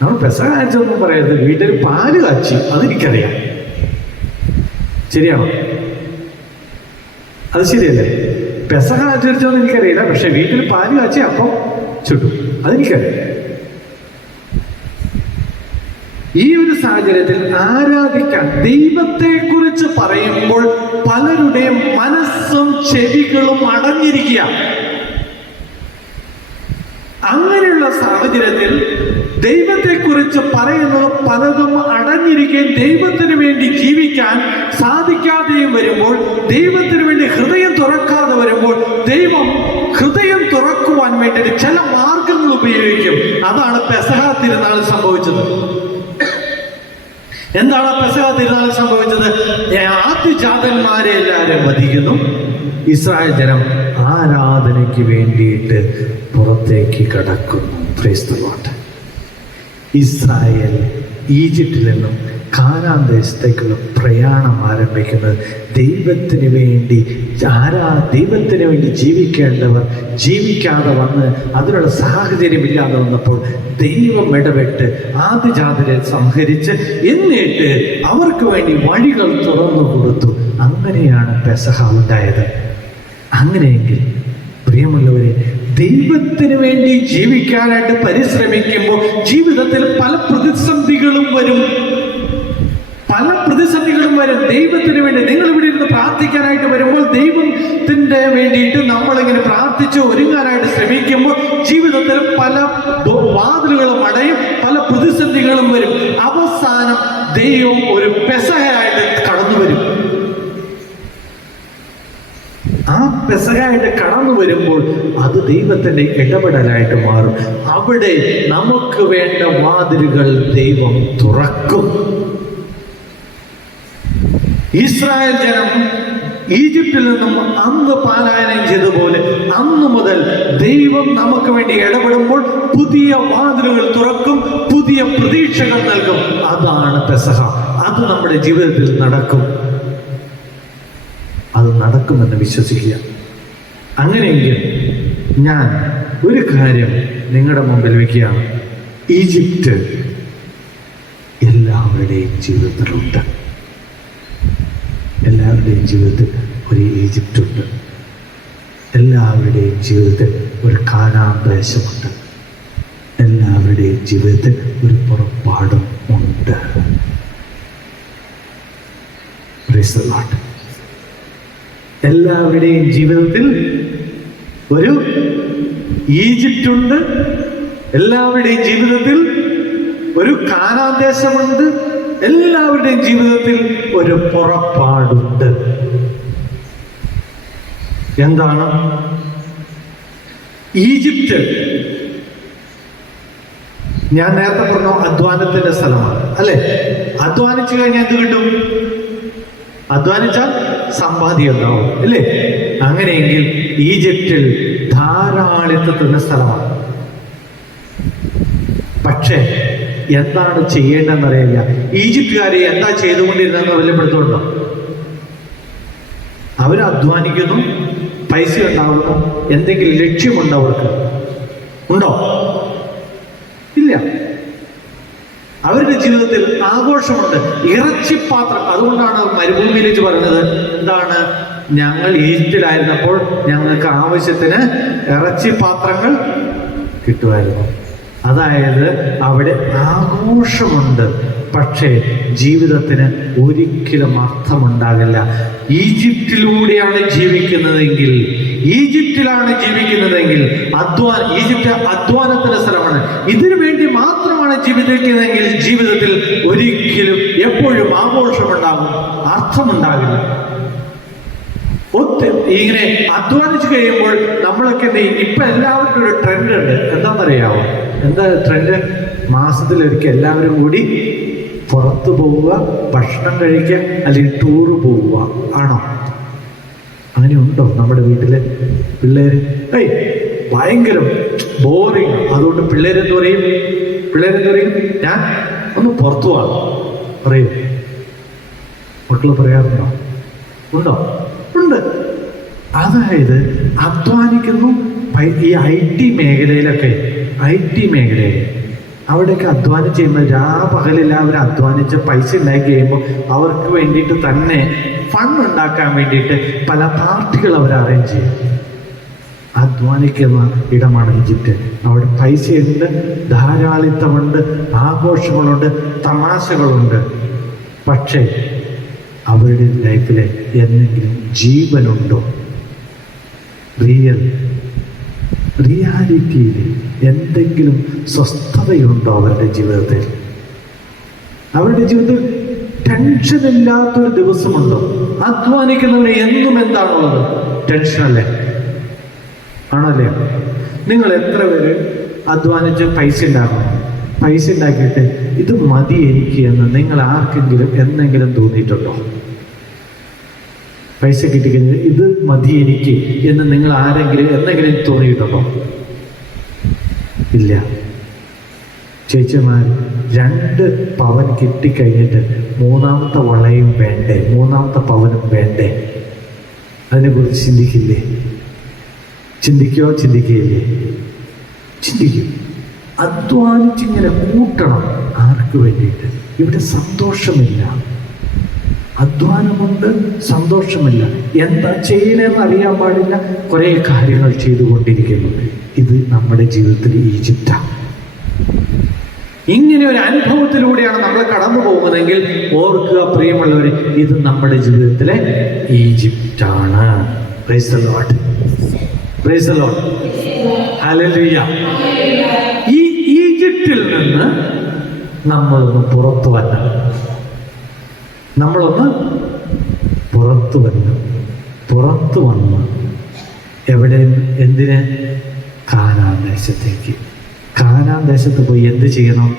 നമ്മൾ പെസഹ ആചരിച്ചൊന്നും പറയരുത്. വീട്ടിൽ പാല് കാച്ചി, അതെനിക്കറിയാം. ശരിയാണോ? അത് ശരിയല്ലേ? പെസഹ ആചരിച്ചോന്ന് എനിക്കറിയില്ല, പക്ഷെ വീട്ടിൽ പാല് കാച്ചി അപ്പം ചുട്ടു, അതെനിക്കറിയാം. ഈ ഒരു സാഹചര്യത്തിൽ ആരാധിക്കാൻ, ദൈവത്തെ കുറിച്ച് പറയുമ്പോൾ പലരുടെയും മനസ്സും ചെവികളും അടഞ്ഞിരിക്കുക. അങ്ങനെയുള്ള സാഹചര്യത്തിൽ ദൈവത്തെക്കുറിച്ച് പറയുന്നത് പലതും അടഞ്ഞിരിക്കുകയും ദൈവത്തിന് വേണ്ടി ജീവിക്കാൻ സാധിക്കാതെയും വരുമ്പോൾ, ദൈവത്തിന് വേണ്ടി ഹൃദയം തുറക്കാതെ വരുമ്പോൾ, ദൈവം ഹൃദയം തുറക്കുവാൻ വേണ്ടിയിട്ട് ചില മാർഗങ്ങൾ ഉപയോഗിക്കും. അതാണ് പെസഹ തിരുനാൾ സംഭവിച്ചത്. എന്താണ് പെസഹ തിരുനാൾ സംഭവിച്ചത്? ആദ്യജാതന്മാരെ എല്ലാവരും വധിക്കുന്നു. ഇസ്രായേൽ ജനം ആരാധനയ്ക്ക് വേണ്ടിയിട്ട് പുറത്തേക്ക് കടക്കുന്നു. Price the Lord. ഇസ്രായേൽ ഈജിപ്തിൽ നിന്നും കാനാൻ ദേശത്തേക്കുള്ള പ്രയാണം ആരംഭിക്കുന്നത് ദൈവത്തിന് വേണ്ടി ജീവിക്കേണ്ടവർ ജീവിക്കാതെ വന്ന് അതിനുള്ള സാഹചര്യമില്ലാതെ വന്നപ്പോൾ ദൈവം ഇടപെട്ട് ആദ്യജാതരെ സംഹരിച്ച് എന്നിട്ട് അവർക്ക് വേണ്ടി വഴികൾ തുറന്നു കൊടുത്തു. അങ്ങനെയാണ് പെസഹ ഉണ്ടായത്. അങ്ങനെയെങ്കിൽ പ്രിയമുള്ളവരെ, ദൈവത്തിന് വേണ്ടി ജീവിക്കാനായിട്ട് പരിശ്രമിക്കുമ്പോൾ ജീവിതത്തിൽ പല പ്രതിസന്ധികളും വരും. പല പ്രതിസന്ധികളും വരും. ദൈവത്തിന് വേണ്ടി നിങ്ങൾ ഇവിടെ ഇരുന്ന് പ്രാർത്ഥിക്കാനായിട്ട് വരുമ്പോൾ, ദൈവത്തിന്റെ വേണ്ടിയിട്ട് നമ്മളിങ്ങനെ പ്രാർത്ഥിച്ച് ഒരുങ്ങാനായിട്ട് ശ്രമിക്കുമ്പോൾ ജീവിതത്തിൽ പല വാതിലുകളും അടയും, പല പ്രതിസന്ധികളും വരും. അവസാനം ദൈവം ഒരു പെസഹയായിട്ട് കടന്നു വരും. ആ പെസഹയായിട്ട് കടന്നു വരുമ്പോൾ അത് ദൈവത്തിന്റെ ഇടപെടലായിട്ട് മാറും. അവിടെ നമുക്ക് വേണ്ട വാതിലുകൾ ദൈവം തുറക്കും. ഇസ്രായേൽ ജനം ഈജിപ്തിൽ നിന്നും അന്ന് പലായനം ചെയ്തതുപോലെ അന്ന് മുതൽ ദൈവം നമുക്ക് വേണ്ടി ഇടപെടുമ്പോൾ പുതിയ വാതിലുകൾ തുറക്കും, പുതിയ പ്രതീക്ഷകൾ നൽകും. അതാണ് പെസഹ. അത് നമ്മുടെ ജീവിതത്തിൽ നടക്കും. അത് നടക്കുമെന്ന് വിശ്വസിക്കുക. അങ്ങനെയെങ്കിൽ ഞാൻ ഒരു കാര്യം നിങ്ങളുടെ മുമ്പിൽ വയ്ക്കുകയാണ്. ഈജിപ്റ്റ് എല്ലാവരുടെയും ജീവിതത്തിലുണ്ട്. എല്ലാവരുടെയും ജീവിതത്തിൽ ഒരു ഈജിപ്തുണ്ട്. എല്ലാവരുടെയും ജീവിതത്തിൽ ഒരു കാനാൻ ദേശമുണ്ട്. എല്ലാവരുടെയും ജീവിതത്തിൽ ഒരു പുറപ്പാടും ഉണ്ട്. Praise the Lord. എല്ലാവരുടെയും ജീവിതത്തിൽ ഒരു ഈജിപ്തുണ്ട്. എല്ലാവരുടെയും ജീവിതത്തിൽ ഒരു കാനാൻ ദേശമുണ്ട്. എല്ലാവരുടെയും ജീവിതത്തിൽ ഒരു പുറപ്പാടുണ്ട്. എന്താണ് ഈജിപ്റ്റ്? ഞാൻ നേരത്തെ പറഞ്ഞു അധ്വാനത്തിന്റെ സ്ഥലമാണ്, അല്ലെ? അധ്വാനിച്ചു കഴിഞ്ഞാൽ എന്ത് കിട്ടും? അധ്വാനിച്ചാൽ സമ്പാദ്യം ഉണ്ടാവും, അല്ലേ? അങ്ങനെയെങ്കിൽ ഈജിപ്തിൽ ധാരാളിത്തത്തിന്റെ സ്ഥലമാണ്. പക്ഷേ എന്താണ് ചെയ്യേണ്ടതെന്നറിയില്ല. ഈജിപ്തുകാരെ എന്താ ചെയ്തുകൊണ്ടിരുന്നതെന്ന് വെളിപ്പെടുത്തുന്നുണ്ടോ? അവർ അധ്വാനിക്കുന്നു, പൈസ ഉണ്ടാവുന്നു, എന്തെങ്കിലും ലക്ഷ്യമുണ്ടോ അവർക്ക്? ഉണ്ടോ? ഇല്ല. അവരുടെ ജീവിതത്തിൽ ആഘോഷമുണ്ട്, ഇറച്ചിപ്പാത്രം. അതുകൊണ്ടാണ് മരുഭൂമിയിലേക്ക് പറഞ്ഞത് എന്താണ്? ഞങ്ങൾ ഈജിപ്തിലായിരുന്നപ്പോൾ ഞങ്ങൾക്ക് ആവശ്യത്തിന് ഇറച്ചിപ്പാത്രങ്ങൾ കിട്ടുമായിരുന്നു. അതായത് അവിടെ ആഘോഷമുണ്ട്, പക്ഷേ ജീവിതത്തിന് ഒരിക്കലും അർത്ഥമുണ്ടാകില്ല. ഈജിപ്തിലൂടെയാണ് ജീവിക്കുന്നതെങ്കിൽ, ഈജിപ്തിലാണ് ജീവിക്കുന്നതെങ്കിൽ ഈജിപ്ത് അധ്വാനത്തിന്റെ സ്ഥലമാണ്. ഇതിനു വേണ്ടി മാത്രമാണ് ജീവിക്കുന്നതെങ്കിൽ ജീവിതത്തിൽ ഒരിക്കലും എപ്പോഴും ആഘോഷമുണ്ടാകും, അർത്ഥമുണ്ടാകില്ല. ഇങ്ങനെ അധ്വാനിച്ചു കഴിയുമ്പോൾ നമ്മളൊക്കെ ഇപ്പൊ എല്ലാവർക്കും ഒരു ട്രെൻഡ് ഉണ്ട്. എന്താണെന്നറിയാമോ? എന്താ ട്രെൻഡ്? മാസത്തിലൊരിക്കൽ എല്ലാവരും കൂടി പുറത്തു പോവുക, ഭക്ഷണം കഴിക്കുക, അല്ലെങ്കിൽ ടൂറ് പോവുക. ആണോ? അങ്ങനെ ഉണ്ടോ നമ്മുടെ വീട്ടിലെ പിള്ളേര്? ഭയങ്കര ബോറിങ്. അതുകൊണ്ട് പിള്ളേരെന്ത് പറയും? ഞാൻ ഒന്ന് പുറത്തു പോകാം പറയൂ. മക്കള് പറയാറുണ്ടോ? ഉണ്ടോ? ഉണ്ട്. അതായത് അധ്വാനിക്കുന്നു. ഈ IT മേഖലയിൽ അവിടെയൊക്കെ അധ്വാനം ചെയ്യുമ്പോൾ രാപകലെല്ലാവരും അധ്വാനിച്ച് പൈസ ഉണ്ടാക്കി കഴിയുമ്പോൾ അവർക്ക് വേണ്ടിയിട്ട് തന്നെ ഫണ്ട് ഉണ്ടാക്കാൻ വേണ്ടിയിട്ട് പല പാർട്ടികൾ അവർ അറേഞ്ച് ചെയ്യും. അധ്വാനിക്കുന്ന ഇടമാണ് ഈജിപ്റ്റ്. അവിടെ പൈസയുണ്ട്, ധാരാളിത്തമുണ്ട്, ആഘോഷങ്ങളുണ്ട്, തമാശകളുണ്ട്. പക്ഷേ അവരുടെ ലൈഫിൽ എന്തെങ്കിലും ജീവനുണ്ടോ? റിയാലിറ്റിയിൽ എന്തെങ്കിലും സ്വസ്ഥതയുണ്ടോ അവരുടെ ജീവിതത്തിൽ? അവരുടെ ജീവിതത്തിൽ ടെൻഷനില്ലാത്തൊരു ദിവസമുണ്ടോ? അധ്വാനിക്കുന്നവന് എന്നും എന്താണുള്ളത്? ടെൻഷനല്ലേ? ആണല്ലേ? നിങ്ങൾ എത്ര പേര് അധ്വാനിച്ച് പൈസ ഉണ്ടാക്കിയിട്ട് ഇത് മതി എനിക്ക് എന്ന് നിങ്ങൾ ആർക്കെങ്കിലും എന്തെങ്കിലും തോന്നിയിട്ടുണ്ടോ? പൈസ കിട്ടിക്കഴിഞ്ഞാൽ ഇത് മതി എനിക്ക് എന്ന് നിങ്ങൾ ആരെങ്കിലും എന്തെങ്കിലും തോന്നിയിട്ടുണ്ടോ? ഇല്ല. ചേച്ചിമാർ 2 പവൻ കിട്ടിക്കഴിഞ്ഞിട്ട് 3ാമത്തെ വളയും വേണ്ടേ, 3ാമത്തെ പവനും വേണ്ടേ? അതിനെക്കുറിച്ച് ചിന്തിക്കില്ലേ? ചിന്തിക്കുകയില്ലേ? ചിന്തിക്കും. അധ്വാനിച്ചിങ്ങനെ കൂട്ടണം. ആർക്ക് വേണ്ടിയിട്ട്? ഇവിടെ സന്തോഷമില്ല. അധ്വാനമുണ്ട്, സന്തോഷമില്ല. എന്താ ചെയ്യണമെന്ന് അറിയാൻ പാടില്ല. കുറേ കാര്യങ്ങൾ ചെയ്തുകൊണ്ടിരിക്കുന്നു. ഇത് നമ്മുടെ ജീവിതത്തിൽ ഈജിപ്റ്റാണ്. ഇങ്ങനെ ഒരു അനുഭവത്തിലൂടെയാണ് നമ്മൾ കടന്നു പോകുന്നതെങ്കിൽ ഓർക്കുക പ്രിയമുള്ളവർ, ഇത് നമ്മുടെ ജീവിതത്തിലെ ഈജിപ്റ്റാണ്. Praise the Lord, praise the Lord, hallelujah. ഈ ഈജിപ്തിൽ നിന്ന് നമ്മളൊന്ന് പുറത്തു വരണം. നമ്മളൊന്ന് പുറത്തു വരണം. പുറത്തു വന്ന് എവിടെ? എന്തിന്? കാനാൻ ദേശത്തേക്ക്. കാനാൻ ദേശത്ത് പോയി എന്ത് ചെയ്യണം?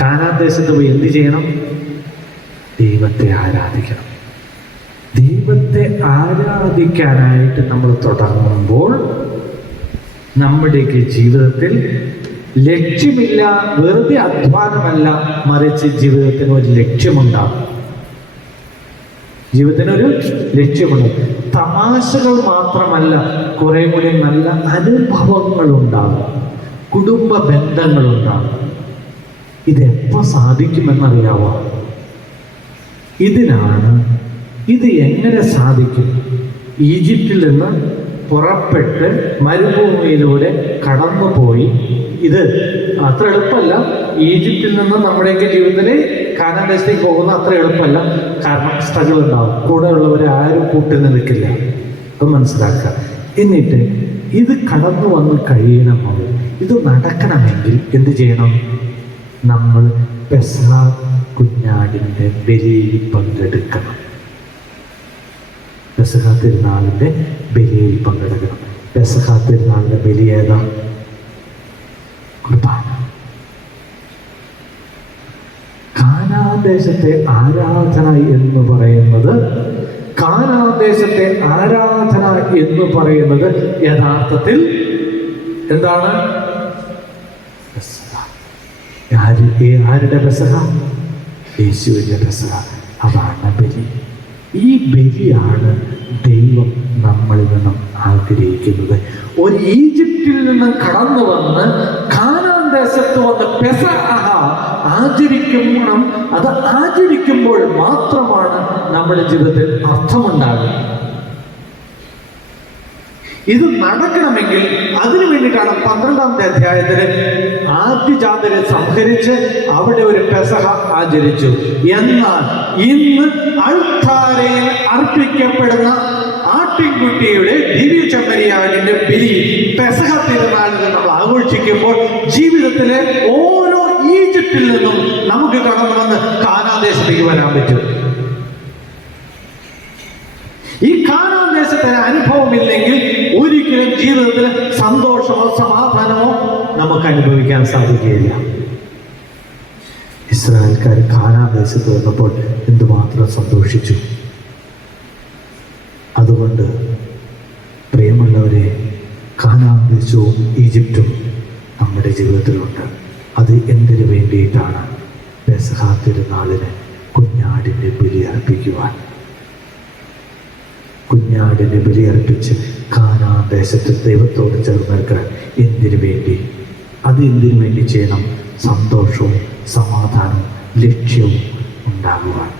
കാനാൻ ദേശത്ത് പോയി എന്ത് ചെയ്യണം? ദൈവത്തെ ആരാധിക്കണം. ദൈവത്തെ ആരാധിക്കാനായിട്ട് നമ്മൾ തുടങ്ങുമ്പോൾ നമ്മുടെയൊക്കെ ജീവിതത്തിൽ ലക്ഷ്യമില്ല, വെറുതെ അധ്വാനമല്ല, മറിച്ച് ജീവിതത്തിന് ഒരു ലക്ഷ്യമുണ്ടാകും. ജീവിതത്തിനൊരു ലക്ഷ്യമുണ്ട്. തമാശകൾ മാത്രമല്ല, കുറെ കൂടി നല്ല അനുഭവങ്ങളുണ്ടാകും, കുടുംബ ബന്ധങ്ങളുണ്ടാകും. ഇതെപ്പോ സാധിക്കുമെന്നറിയാവോ? ഇത് എങ്ങനെ സാധിക്കും? ഈജിപ്തിൽ നിന്ന് പുറപ്പെട്ട് മരുഭൂമിയിലൂടെ കടന്നുപോയി. ഇത് അത്ര എളുപ്പമല്ല. ഈജിപ്തിൽ നിന്ന് നമ്മുടെയൊക്കെ ജീവിതത്തിൽ കാനാൻ ദേശത്തേക്ക് പോകുന്ന അത്ര എളുപ്പമല്ല. കാരണം സ്ട്രഗിൾ ഉണ്ടാവും. കൂടെ ഉള്ളവരെ ആരും കൂട്ടുന്ന നിൽക്കില്ല. അത് മനസ്സിലാക്കുക. എന്നിട്ട് ഇത് കടന്നു വന്ന് കഴിയണമോ? ഇത് നടക്കണമെങ്കിൽ എന്ത് ചെയ്യണം? നമ്മൾ പെസഹ കുഞ്ഞാടിൻ്റെ ബലിയിൽ പങ്കെടുക്കണം. പെസഹ തിരുനാളിൻ്റെ ബലിയിൽ പങ്കെടുക്കണം. പെസഹ തിരുനാളിൻ്റെ ബലി ഏതാ? കുർബാന. കാനാൻ ദേശത്തെ ആരാധന എന്ന് പറയുന്നത്, കാനാൻ ദേശത്തെ ആരാധന എന്ന് പറയുന്നത് യഥാർത്ഥത്തിൽ എന്താണ്? ആരുടെ പെസഹ? യേശുവിൻ്റെ പെസഹ. അതാണ് ബലി. ഈ ബലിയാണ് ദൈവം നമ്മളിൽ നിന്നും ആഗ്രഹിക്കുന്നത്. ഒരു ഈജിപ്തിൽ നിന്നും കടന്നു വന്ന് കാനാൻ ദേശത്ത് വന്ന് പെസഹ ആചരിക്കണം. അത് ആചരിക്കുമ്പോൾ മാത്രമാണ് നമ്മുടെ ജീവിതത്തിൽ അർത്ഥമുണ്ടാകുന്നത്. ഇത് നടക്കണമെങ്കിൽ അതിനു വേണ്ടിയിട്ടാണ് 12-ാമത്തെ അധ്യായത്തിൽ ആദ്യജാതരെ സംഹരിച്ച് അവിടെ ഒരു പെസഹ ആചരിച്ചു. എന്നാൽ ഇന്ന് അൾത്താരയിൽ അർപ്പിക്കപ്പെടുന്ന ആട്ടിൻകുട്ടിയുടെ ദിവ്യചമ്മരിയാടിന്റെ ബലി പെസഹ തിരുനാളിൽ നമ്മൾ ആഘോഷിക്കുമ്പോൾ ജീവിതത്തിലെ ഓരോ ഈജിപ്തിൽ നിന്നും നമുക്ക് കടന്നു വന്ന് കാനാൻ ദേശത്തേക്ക് വരാൻ പറ്റും. ഈ കാനാൻ ദേശത്തിന് അനുഭവമില്ലെങ്കിൽ ഒരിക്കലും ജീവിതത്തിൽ സന്തോഷമോ സമാധാനമോ നമുക്ക് അനുഭവിക്കാൻ സാധിക്കുകയില്ല. ഇസ്രായേൽക്കാർ കാനാൻ ദേശത്ത് വന്നപ്പോൾ എന്തുമാത്രം സന്തോഷിച്ചു. അതുകൊണ്ട് പ്രിയമുള്ളവരെ, കാനാൻ ദേശവും ഈജിപ്തും നമ്മുടെ ജീവിതത്തിലുണ്ട്. അത് എന്തിനു വേണ്ടിയിട്ടാണ്? പെസഹ തിരുനാളിന് കുഞ്ഞാടിൻ്റെ ബലി അർപ്പിക്കുവാൻ. കുഞ്ഞാടിൻ്റെ ബലി അർപ്പിച്ച് കാനാൻ ദേശത്ത് ദൈവത്തോട് ചേർന്ന് നിൽക്കാൻ. എന്തിനു വേണ്ടി? അത് എന്തിനു വേണ്ടി ചെയ്യണം? സന്തോഷവും സമാധാനവും ലക്ഷ്യവും ഉണ്ടാകുവാൻ.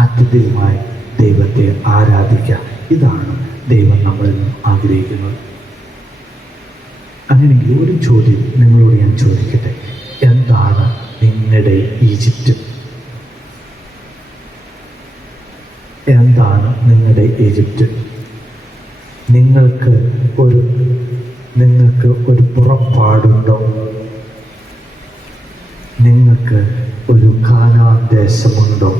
ആത്യന്തികമായി ദൈവത്തെ ആരാധിക്കുക. ഇതാണ് ദൈവം നമ്മളിൽ നിന്നും ആഗ്രഹിക്കുന്നത്. അങ്ങനെയെങ്കിൽ ഒരു ചോദ്യം നിങ്ങളോട് ഞാൻ ചോദിക്കട്ടെ. എന്താണ് നിങ്ങളുടെ ഈജിപ്റ്റ്? എന്താണ് നിങ്ങളുടെ ഈജിപ്റ്റ്? നിങ്ങൾക്ക് ഒരു പുറപ്പാടുണ്ടോ? നിങ്ങൾക്ക് ഒരു കാനാൻ ദേശമുണ്ടോ?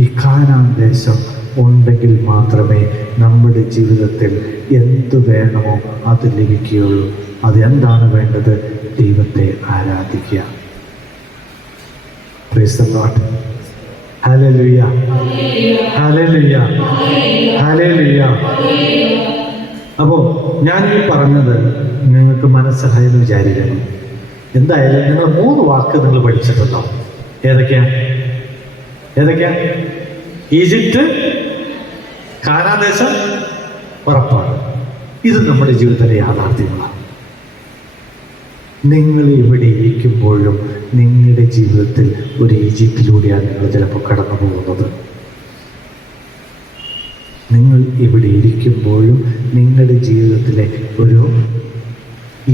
ഈ കാനാൻ ദേശം ഉണ്ടെങ്കിൽ മാത്രമേ നമ്മുടെ ജീവിതത്തിൽ എന്ത് വേണമോ അത് ലഭിക്കുകയുള്ളൂ. അതെന്താണ് വേണ്ടത്? ദൈവത്തെ ആരാധിക്കുക. Price the Lord. Hallelujah, hallelujah, hallelujah. അപ്പോൾ ഞാൻ ഈ പറഞ്ഞത് നിങ്ങൾക്ക് മനസ്സിലായെന്ന് വിചാരിക്കുന്നു. എന്തായാലും നിങ്ങൾ 3 വാക്ക് നിങ്ങൾ പഠിച്ചിട്ടുണ്ടോ? ഏതൊക്കെയാ? ഈജിപ്റ്റ്, കാനാൻ ദേശം, പുറപ്പാട്. ഇത് നമ്മുടെ ജീവിതത്തിലെ യാഥാർത്ഥ്യങ്ങളാണ്. നിങ്ങൾ ഇവിടെ ഇരിക്കുമ്പോഴും നിങ്ങളുടെ ജീവിതത്തിൽ ഒരു ഈജിപ്തിലൂടെയാണ് നിങ്ങൾ ചിലപ്പോൾ കടന്നു പോകുന്നത്. നിങ്ങൾ ഇവിടെ ഇരിക്കുമ്പോഴും നിങ്ങളുടെ ജീവിതത്തിലെ ഒരു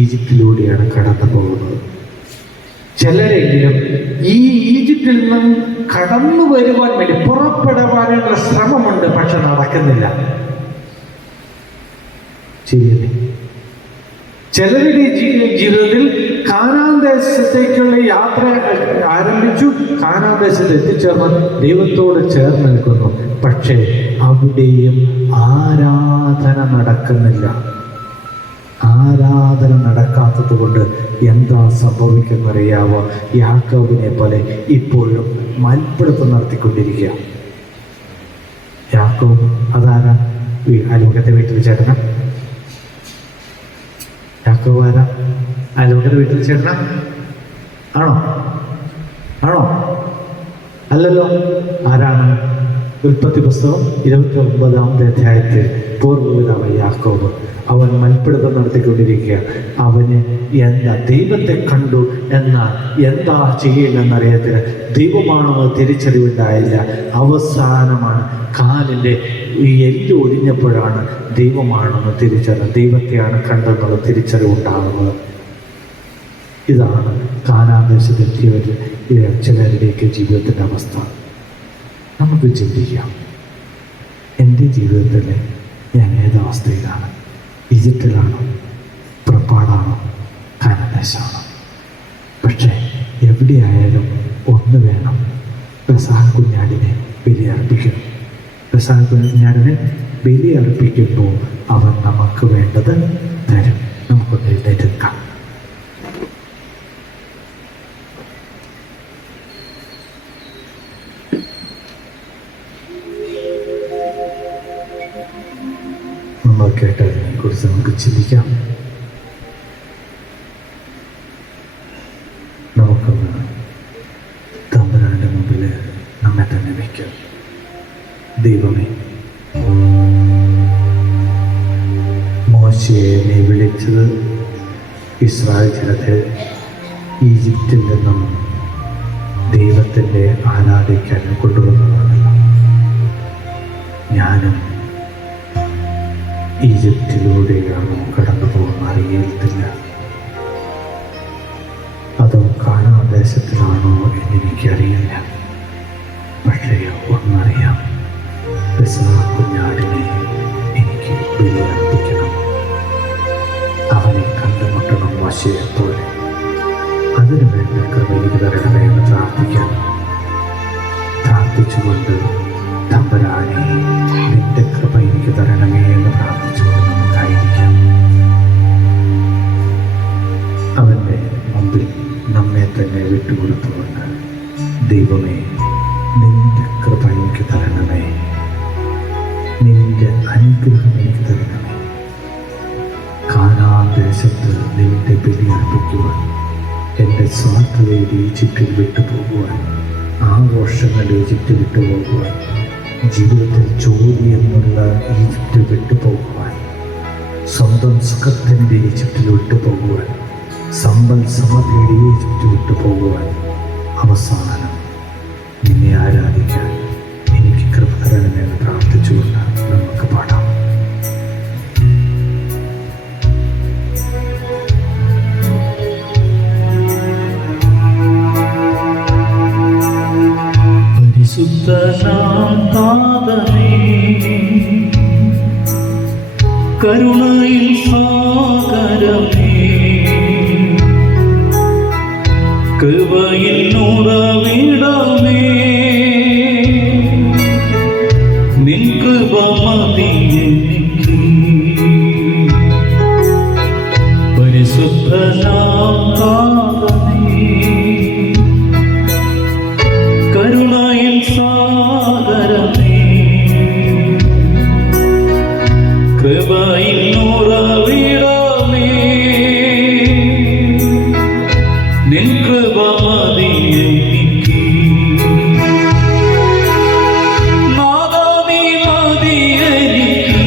ഈജിപ്തിലൂടെയാണ് കടന്നു പോകുന്നത്. ചിലരെങ്കിലും ഈ ഈജിപ്തിൽ നിന്നും കടന്നു വരുവാൻ വേണ്ടി പുറപ്പെടുവാനുള്ള ശ്രമമുണ്ട്, പക്ഷെ നടക്കുന്നില്ല. ശരിയല്ലേ? ചിലരുടെ ജീവിതത്തിൽ കാനാൻ ദേശത്തേക്കുള്ള യാത്ര ആരംഭിച്ചു, കാനാൻ ദേശത്ത് എത്തിച്ചേർന്ന് ദൈവത്തോട് ചേർന്ന് നിൽക്കുന്നു, പക്ഷേ അവിടെയും ആരാധന നടക്കുന്നില്ല. ആരാധന നടക്കാത്തത് കൊണ്ട് എന്താ സംഭവിക്കുന്നറിയാവോ? യാക്കോബിനെ പോലെ ഇപ്പോഴും മൽപ്പിടുത്തം നടത്തിക്കൊണ്ടിരിക്കുക. യാക്കോബ് അതാരാ? അയൽവക്കത്തെ വീട്ടിൽ ചേട്ടന? യാക്കോബ് ആരാ? അയൽവക്കത്തെ വീട്ടിൽ ചേട്ടന ആണോ? അല്ലല്ലോ. ആരാണ്? ഉൽപ്പത്തി പുസ്തകം 29-ാമത്തെ അധ്യായത്തിൽ പൂർവ്വപിതാവ് യാക്കോബ്. അവൻ മൽപ്പിടുത്തം നടത്തിക്കൊണ്ടിരിക്കുക. അവന് എന്താ ദൈവത്തെ കണ്ടു, എന്നാൽ എന്താ ചെയ്യില്ലെന്നറിയത്തില്ല. ദൈവമാണെന്ന് തിരിച്ചറിവുണ്ടായില്ല. അവസാനമാണ് കാലിൻ്റെ ഈ എല്ല് ഒടിഞ്ഞപ്പോഴാണ് ദൈവമാണെന്ന് തിരിച്ചറിവ്, ദൈവത്തെയാണ് കണ്ടെന്നുള്ള തിരിച്ചറിവുണ്ടാകുന്നത്. ഇതാണ് കാനാൻ ദേശത്തെത്തിയവർ ചിലരുടെയൊക്കെ ജീവിതത്തിൻ്റെ അവസ്ഥ. നമുക്ക് ചിന്തിക്കാം, എൻ്റെ ജീവിതത്തിൽ ഞാൻ ഏതവസ്ഥയിലാണ്? ഈജിപ്തിലാണോ? പുറപ്പാടാണോ? കാനാൻ ദേശമാണോ? പക്ഷേ എവിടെയായാലും ഒന്ന് വേണം, പെസഹ കുഞ്ഞാടിനെ ബലിയർപ്പിക്കണം. പെസഹ കുഞ്ഞാടിനെ ബലിയർപ്പിക്കുമ്പോൾ അവൻ നമുക്ക് വേണ്ടത് തരും. നമുക്കൊന്ന് എഴുന്നേറ്റെടുക്കാം. നമ്മൾ കേട്ടതിനെ കുറിച്ച് നമുക്ക് ചിന്തിക്കാം. നമുക്കൊന്ന് തമ്പുരാന്റെ മുമ്പിൽ നമ്മെ തന്നെ വയ്ക്കാം. ദൈവമേ, മോശയെ നീ വിളിച്ചത് ഇസ്രായേൽ ജനത്തെ ഈജിപ്തിൽ നിന്നും ദൈവത്തിൻ്റെ ആരാധിക്കാൻ കൊണ്ടുവന്നതാണല്ലോ. ഞാനും ഈജിപ്തിലൂടെയാണോ കടന്നു പോകുന്ന അറിയത്തില്ല, അതോ കാനാൻ ദേശത്തിലാണോ എന്നെനിക്കറിയില്ല. പക്ഷേ ഒന്നറിയാം, പെസഹ കുഞ്ഞാടിനെ എനിക്ക് ബലിയർപ്പിക്കണം. അവനെ കണ്ടുമുട്ടണം മോശയെ പോലെ. അതിനു വേണ്ട കൃപ എനിക്ക് തരണമേ എന്ന് പ്രാർത്ഥിച്ചുകൊണ്ട് തമ്പുരാനെ നിന്റെ കൃപ എനിക്ക് തരണമേ എന്ന് പ്രാർത്ഥിച്ചുകൊണ്ട് നമുക്കായിരിക്കാം. അവൻ്റെ മുമ്പിൽ നമ്മെ തന്നെ വിട്ടുകൊടുത്തുകൊണ്ട്, ദൈവമേ നിന്റെ കൃപ എനിക്ക് തരണമേ, നിന്റെ അനുഗ്രഹം എനിക്ക് തരണമേ. കാനാൻ ദേശത്ത് നിന്റെ ബലിയർപ്പിക്കുവാൻ, എൻ്റെ സ്വാർത്ഥതയിൽ ഈജിപ്തിൽ വിട്ടുപോകുവാൻ, ആഘോഷങ്ങൾ ഈജിപ്തിൽ വിട്ടുപോകുവാൻ, ജീവിതത്തിൽ ജോലി എന്നുള്ള ഈജിപ്തിൽ വിട്ടുപോകുവാൻ, സ്വന്തം സുഖത്തിൻ്റെ ഈജിപ്തിൽ വിട്ടുപോകുവാൻ, സമ്പൽ സമൃദ്ധിയുടെ ഈജിപ്തിൽ വിട്ടുപോകുവാൻ, അവസാനം നിന്നെ ആരാധിക്കാൻ എനിക്ക് കൃപ തരണമെന്ന് പ്രാർത്ഥിച്ചുകൊണ്ട് നമുക്ക് പാടാം. പരിശുദ്ധനാഥനേ, കരുണയിൽ സാഗരമേ, കൃപയിൽ ഉറവിടമേ, നിൻ കൃപ മതി എനിക്ക്. പരിശുദ്ധനാഥനേ, കരുണയിൽ സാഗരമേ, കൃപയിൽ ഉറവിടമേ, നിൻ കൃപ മതി എനിക്ക്. നാഥാ നീ മതി എനിക്ക്,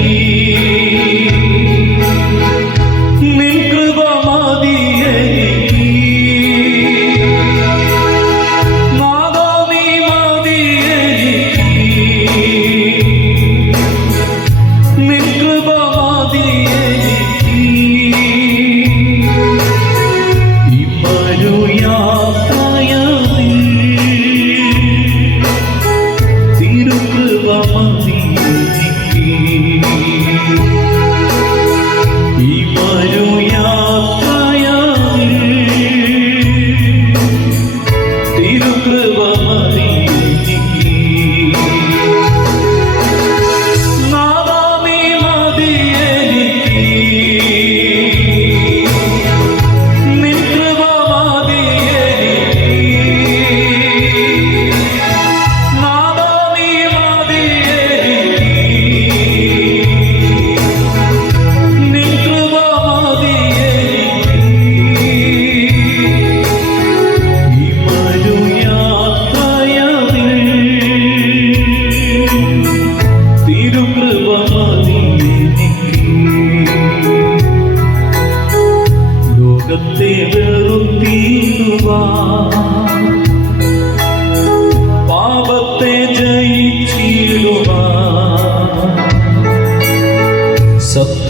നിൻ കൃപ മതി എനിക്ക്. നാഥാ നീ മതി എനിക്ക്, നിൻ കൃപ മതി എനിക്ക്.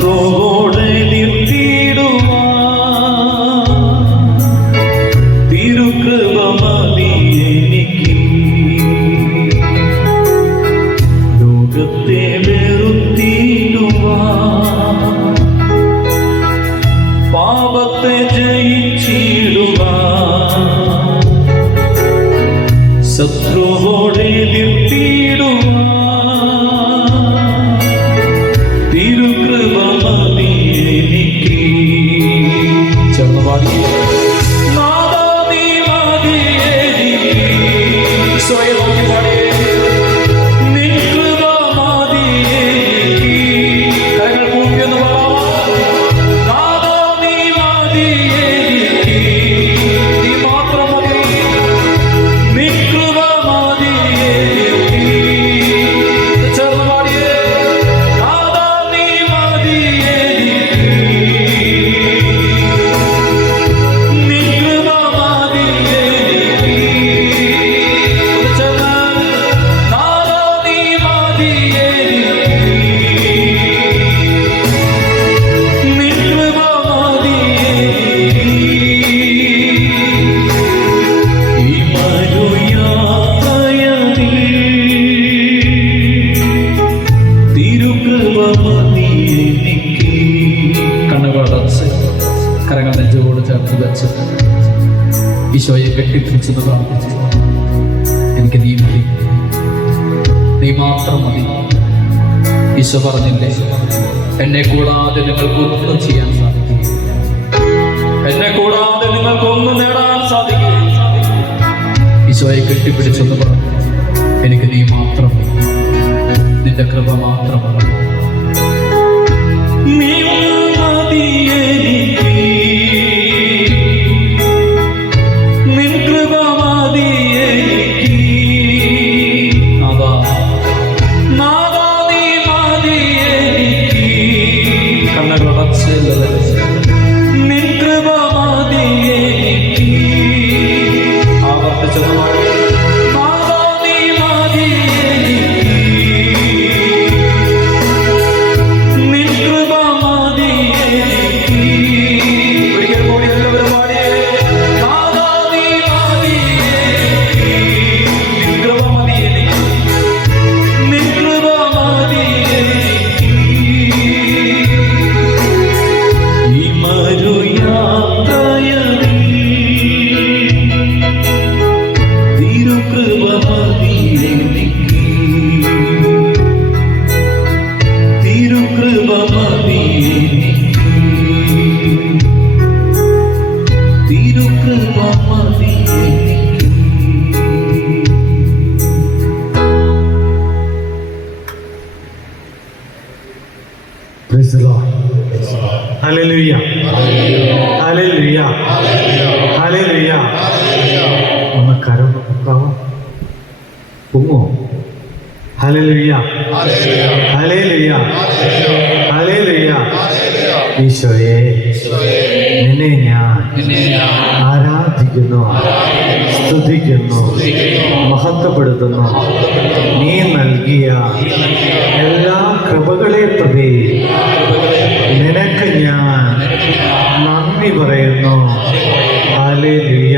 ശത്രുവോടെ നിർത്തിയിടുവാൻ തിരുകൃപ മതി എനിക്ക്. ലോകത്തെ വെറുത്തിടുവാൻ പാപത്തെ ജയിച്ചിടുവാൻ ശത്രുവോടെ നിർത്തിയിടുവാൻ തിരുകൃപ മതി എനിക്ക്. ചേർന്ന് പാടി നാഥാ നീ മതി എനിക്ക്. ഈശോയെ നോക്കി പാടിയേ. നിൻ കൃപ മതി എനിക്ക്. കരങ്ങൾ കൂപ്പിയൊന്ന് പാടാമോ? നാഥാ നീ മതി എനിക്ക്. നീ മാത്രം മതി. നിൻ കൃപ മതി എനിക്ക്. ചേർന്ന് പാടിയേ. നാഥാ നീ മതി എനിക്ക്. നിൻ കൃപ മതി എനിക്ക്. ഒന്ന് ചേർന്ന്. നാഥാ നീ മതി എനിക്ക്. നിൻ കൃപ മതി എനിക്ക്. ഈ മരുയാത്രയതിൽ തിരുകൃപ മതി എനിക്ക്. കണ്ണുകളടച്ച് കരങ്ങൾ നെഞ്ചോട് ചേർത്ത് വെച്ച് ഈശോയെ കെട്ടിപ്പിടിച്ചെന്ന് പ്രാർത്ഥിച്ചു. എനിക്ക് നീ മതി, നീ മാത്രം മതി. ഈശോ പറഞ്ഞില്ലേ, എന്നെ കൂടാതെ നിങ്ങൾക്കൊന്നും ചെയ്യാൻ സാധിക്കില്ല, എന്നെ കൂടാതെ നിങ്ങൾക്കൊന്നും നേടാൻ സാധിക്കില്ല. ഈശോയെ കെട്ടിപ്പിടിച്ചെന്ന് പറഞ്ഞു, എനിക്ക് നീ മാത്രം മതി, നിന്റെ കൃപ മാത്രം മതി. നിൻ മതി എനിക്ക്. നിൻ കൃപ മതി എനിക്ക്. നാഥാ, നാഥാ നീ മതി എനിക്ക്. കണ്ണുകളടച്ച് നിൻ കൃപ മതി എനിക്ക്. ആവർത്തിച്ചെന്ന് പാടി. നാഥാ നീ മതി എനിക്ക്. നിൻ കൃപ മതി എനിക്ക്. ഒരിക്കൽ കൂടി എല്ലാവരും പാടിയേ. നാഥാ നീ മതി എനിക്ക്. നിൻ കൃപ മതി എനിക്ക്. നിൻ കൃപ മതി എനിക്ക്. ഈ മരുയാത്രയതിൽ തിരുകൃപ മതി എനിക്ക്. തിരുകൃപ മതി എനിക്ക്. തിരുകൃപ മതി എനിക്ക്. Praise the Lord. Hallelujah. Hallelujah. Hallelujah. ഒന്ന് കരം പൊക്കാവോ? പൊങ്ങോ? Hallelujah. Hallelujah. Hallelujah. ഈശോയെ, നിന്നെ ഞാൻ ആരാധിക്കുന്നു, സ്തുതിക്കുന്നു, മഹത്വപ്പെടുത്തുന്നു. നീ നൽകിയ എല്ലാ കൃപകളെ പ്രതി നിനക്ക് ഞാൻ നന്ദി പറയുന്നു. Hallelujah,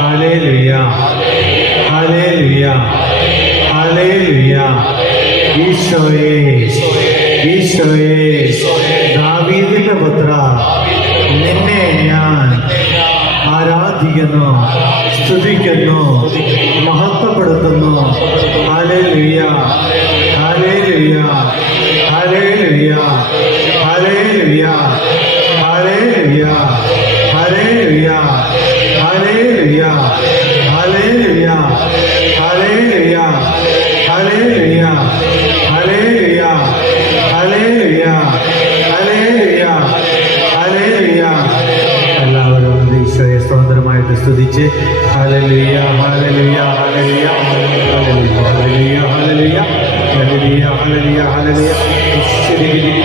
hallelujah, hallelujah, hallelujah. ഈശോയെ, ഈശോയെ, ദാവീദിന്റെ പുത്ര, നിന്നെ ഞാൻ ആരാധിക്കുന്നു, സ്തുതിക്കുന്നു, മഹത്വപ്പെടുത്തുന്നു. Hallelujah, hallelujah, hallelujah, hallelujah, hallelujah, hallelujah, hallelujah, hallelujah, hallelujah, hallelujah, hallelujah, hallelujah, hallelujah, hallelujah. എല്ലാവരും ഈശോയെ സ്വതന്ത്രമായിട്ട് സ്തുതിച്ച് hallelujah, hallelujah, hallelujah, hallelujah, hallelujah, hallelujah, hallelujah, hallelujah, hallelujah. Hallelujah, hallelujah, hallelujah.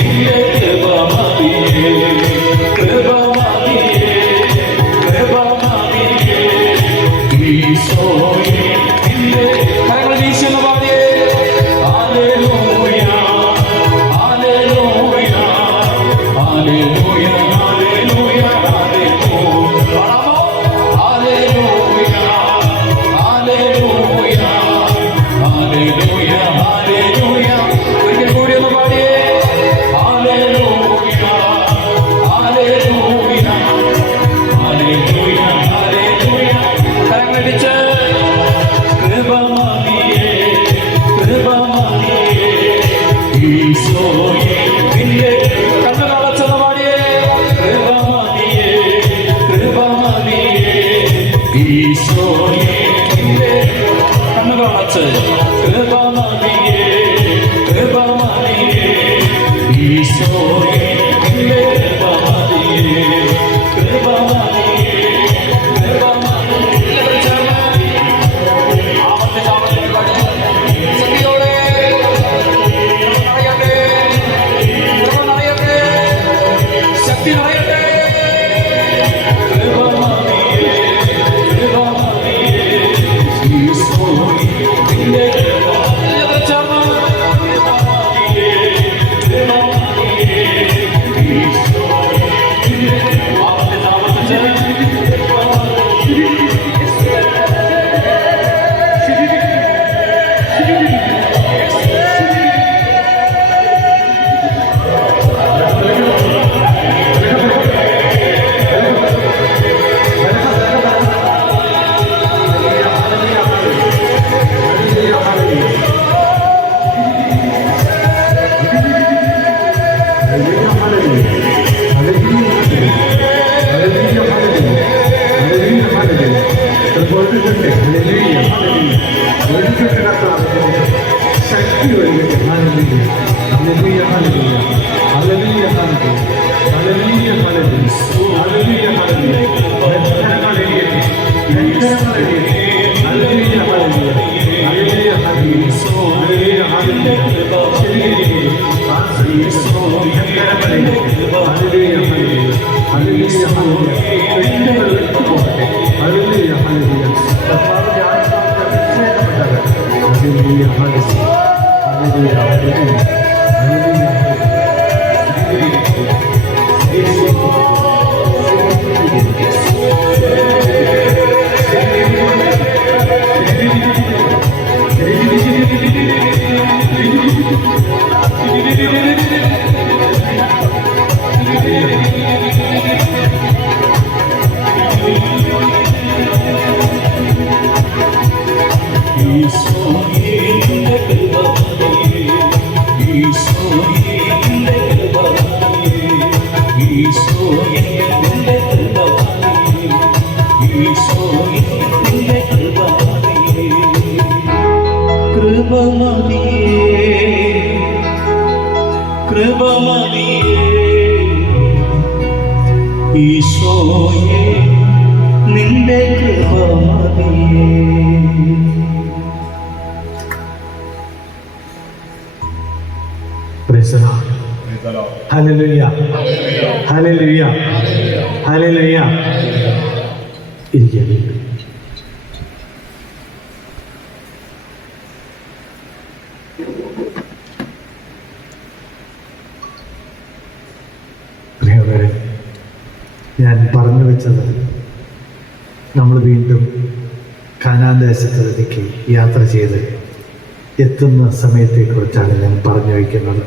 ഈശോയെ നിന്റെ കൃപ മതിയേ. Hallelujah hallelujah hallelujah. ഇരിക്കുക. പ്രിയവരെ, ഞാൻ പറഞ്ഞു വെച്ചത് നമ്മൾ വീണ്ടും കാനാൻ ദേശത്തിലേക്ക് യാത്ര ചെയ്ത് എത്തുന്ന സമയത്തെക്കുറിച്ചാണ് ഞാൻ പറഞ്ഞു വയ്ക്കുന്നത്.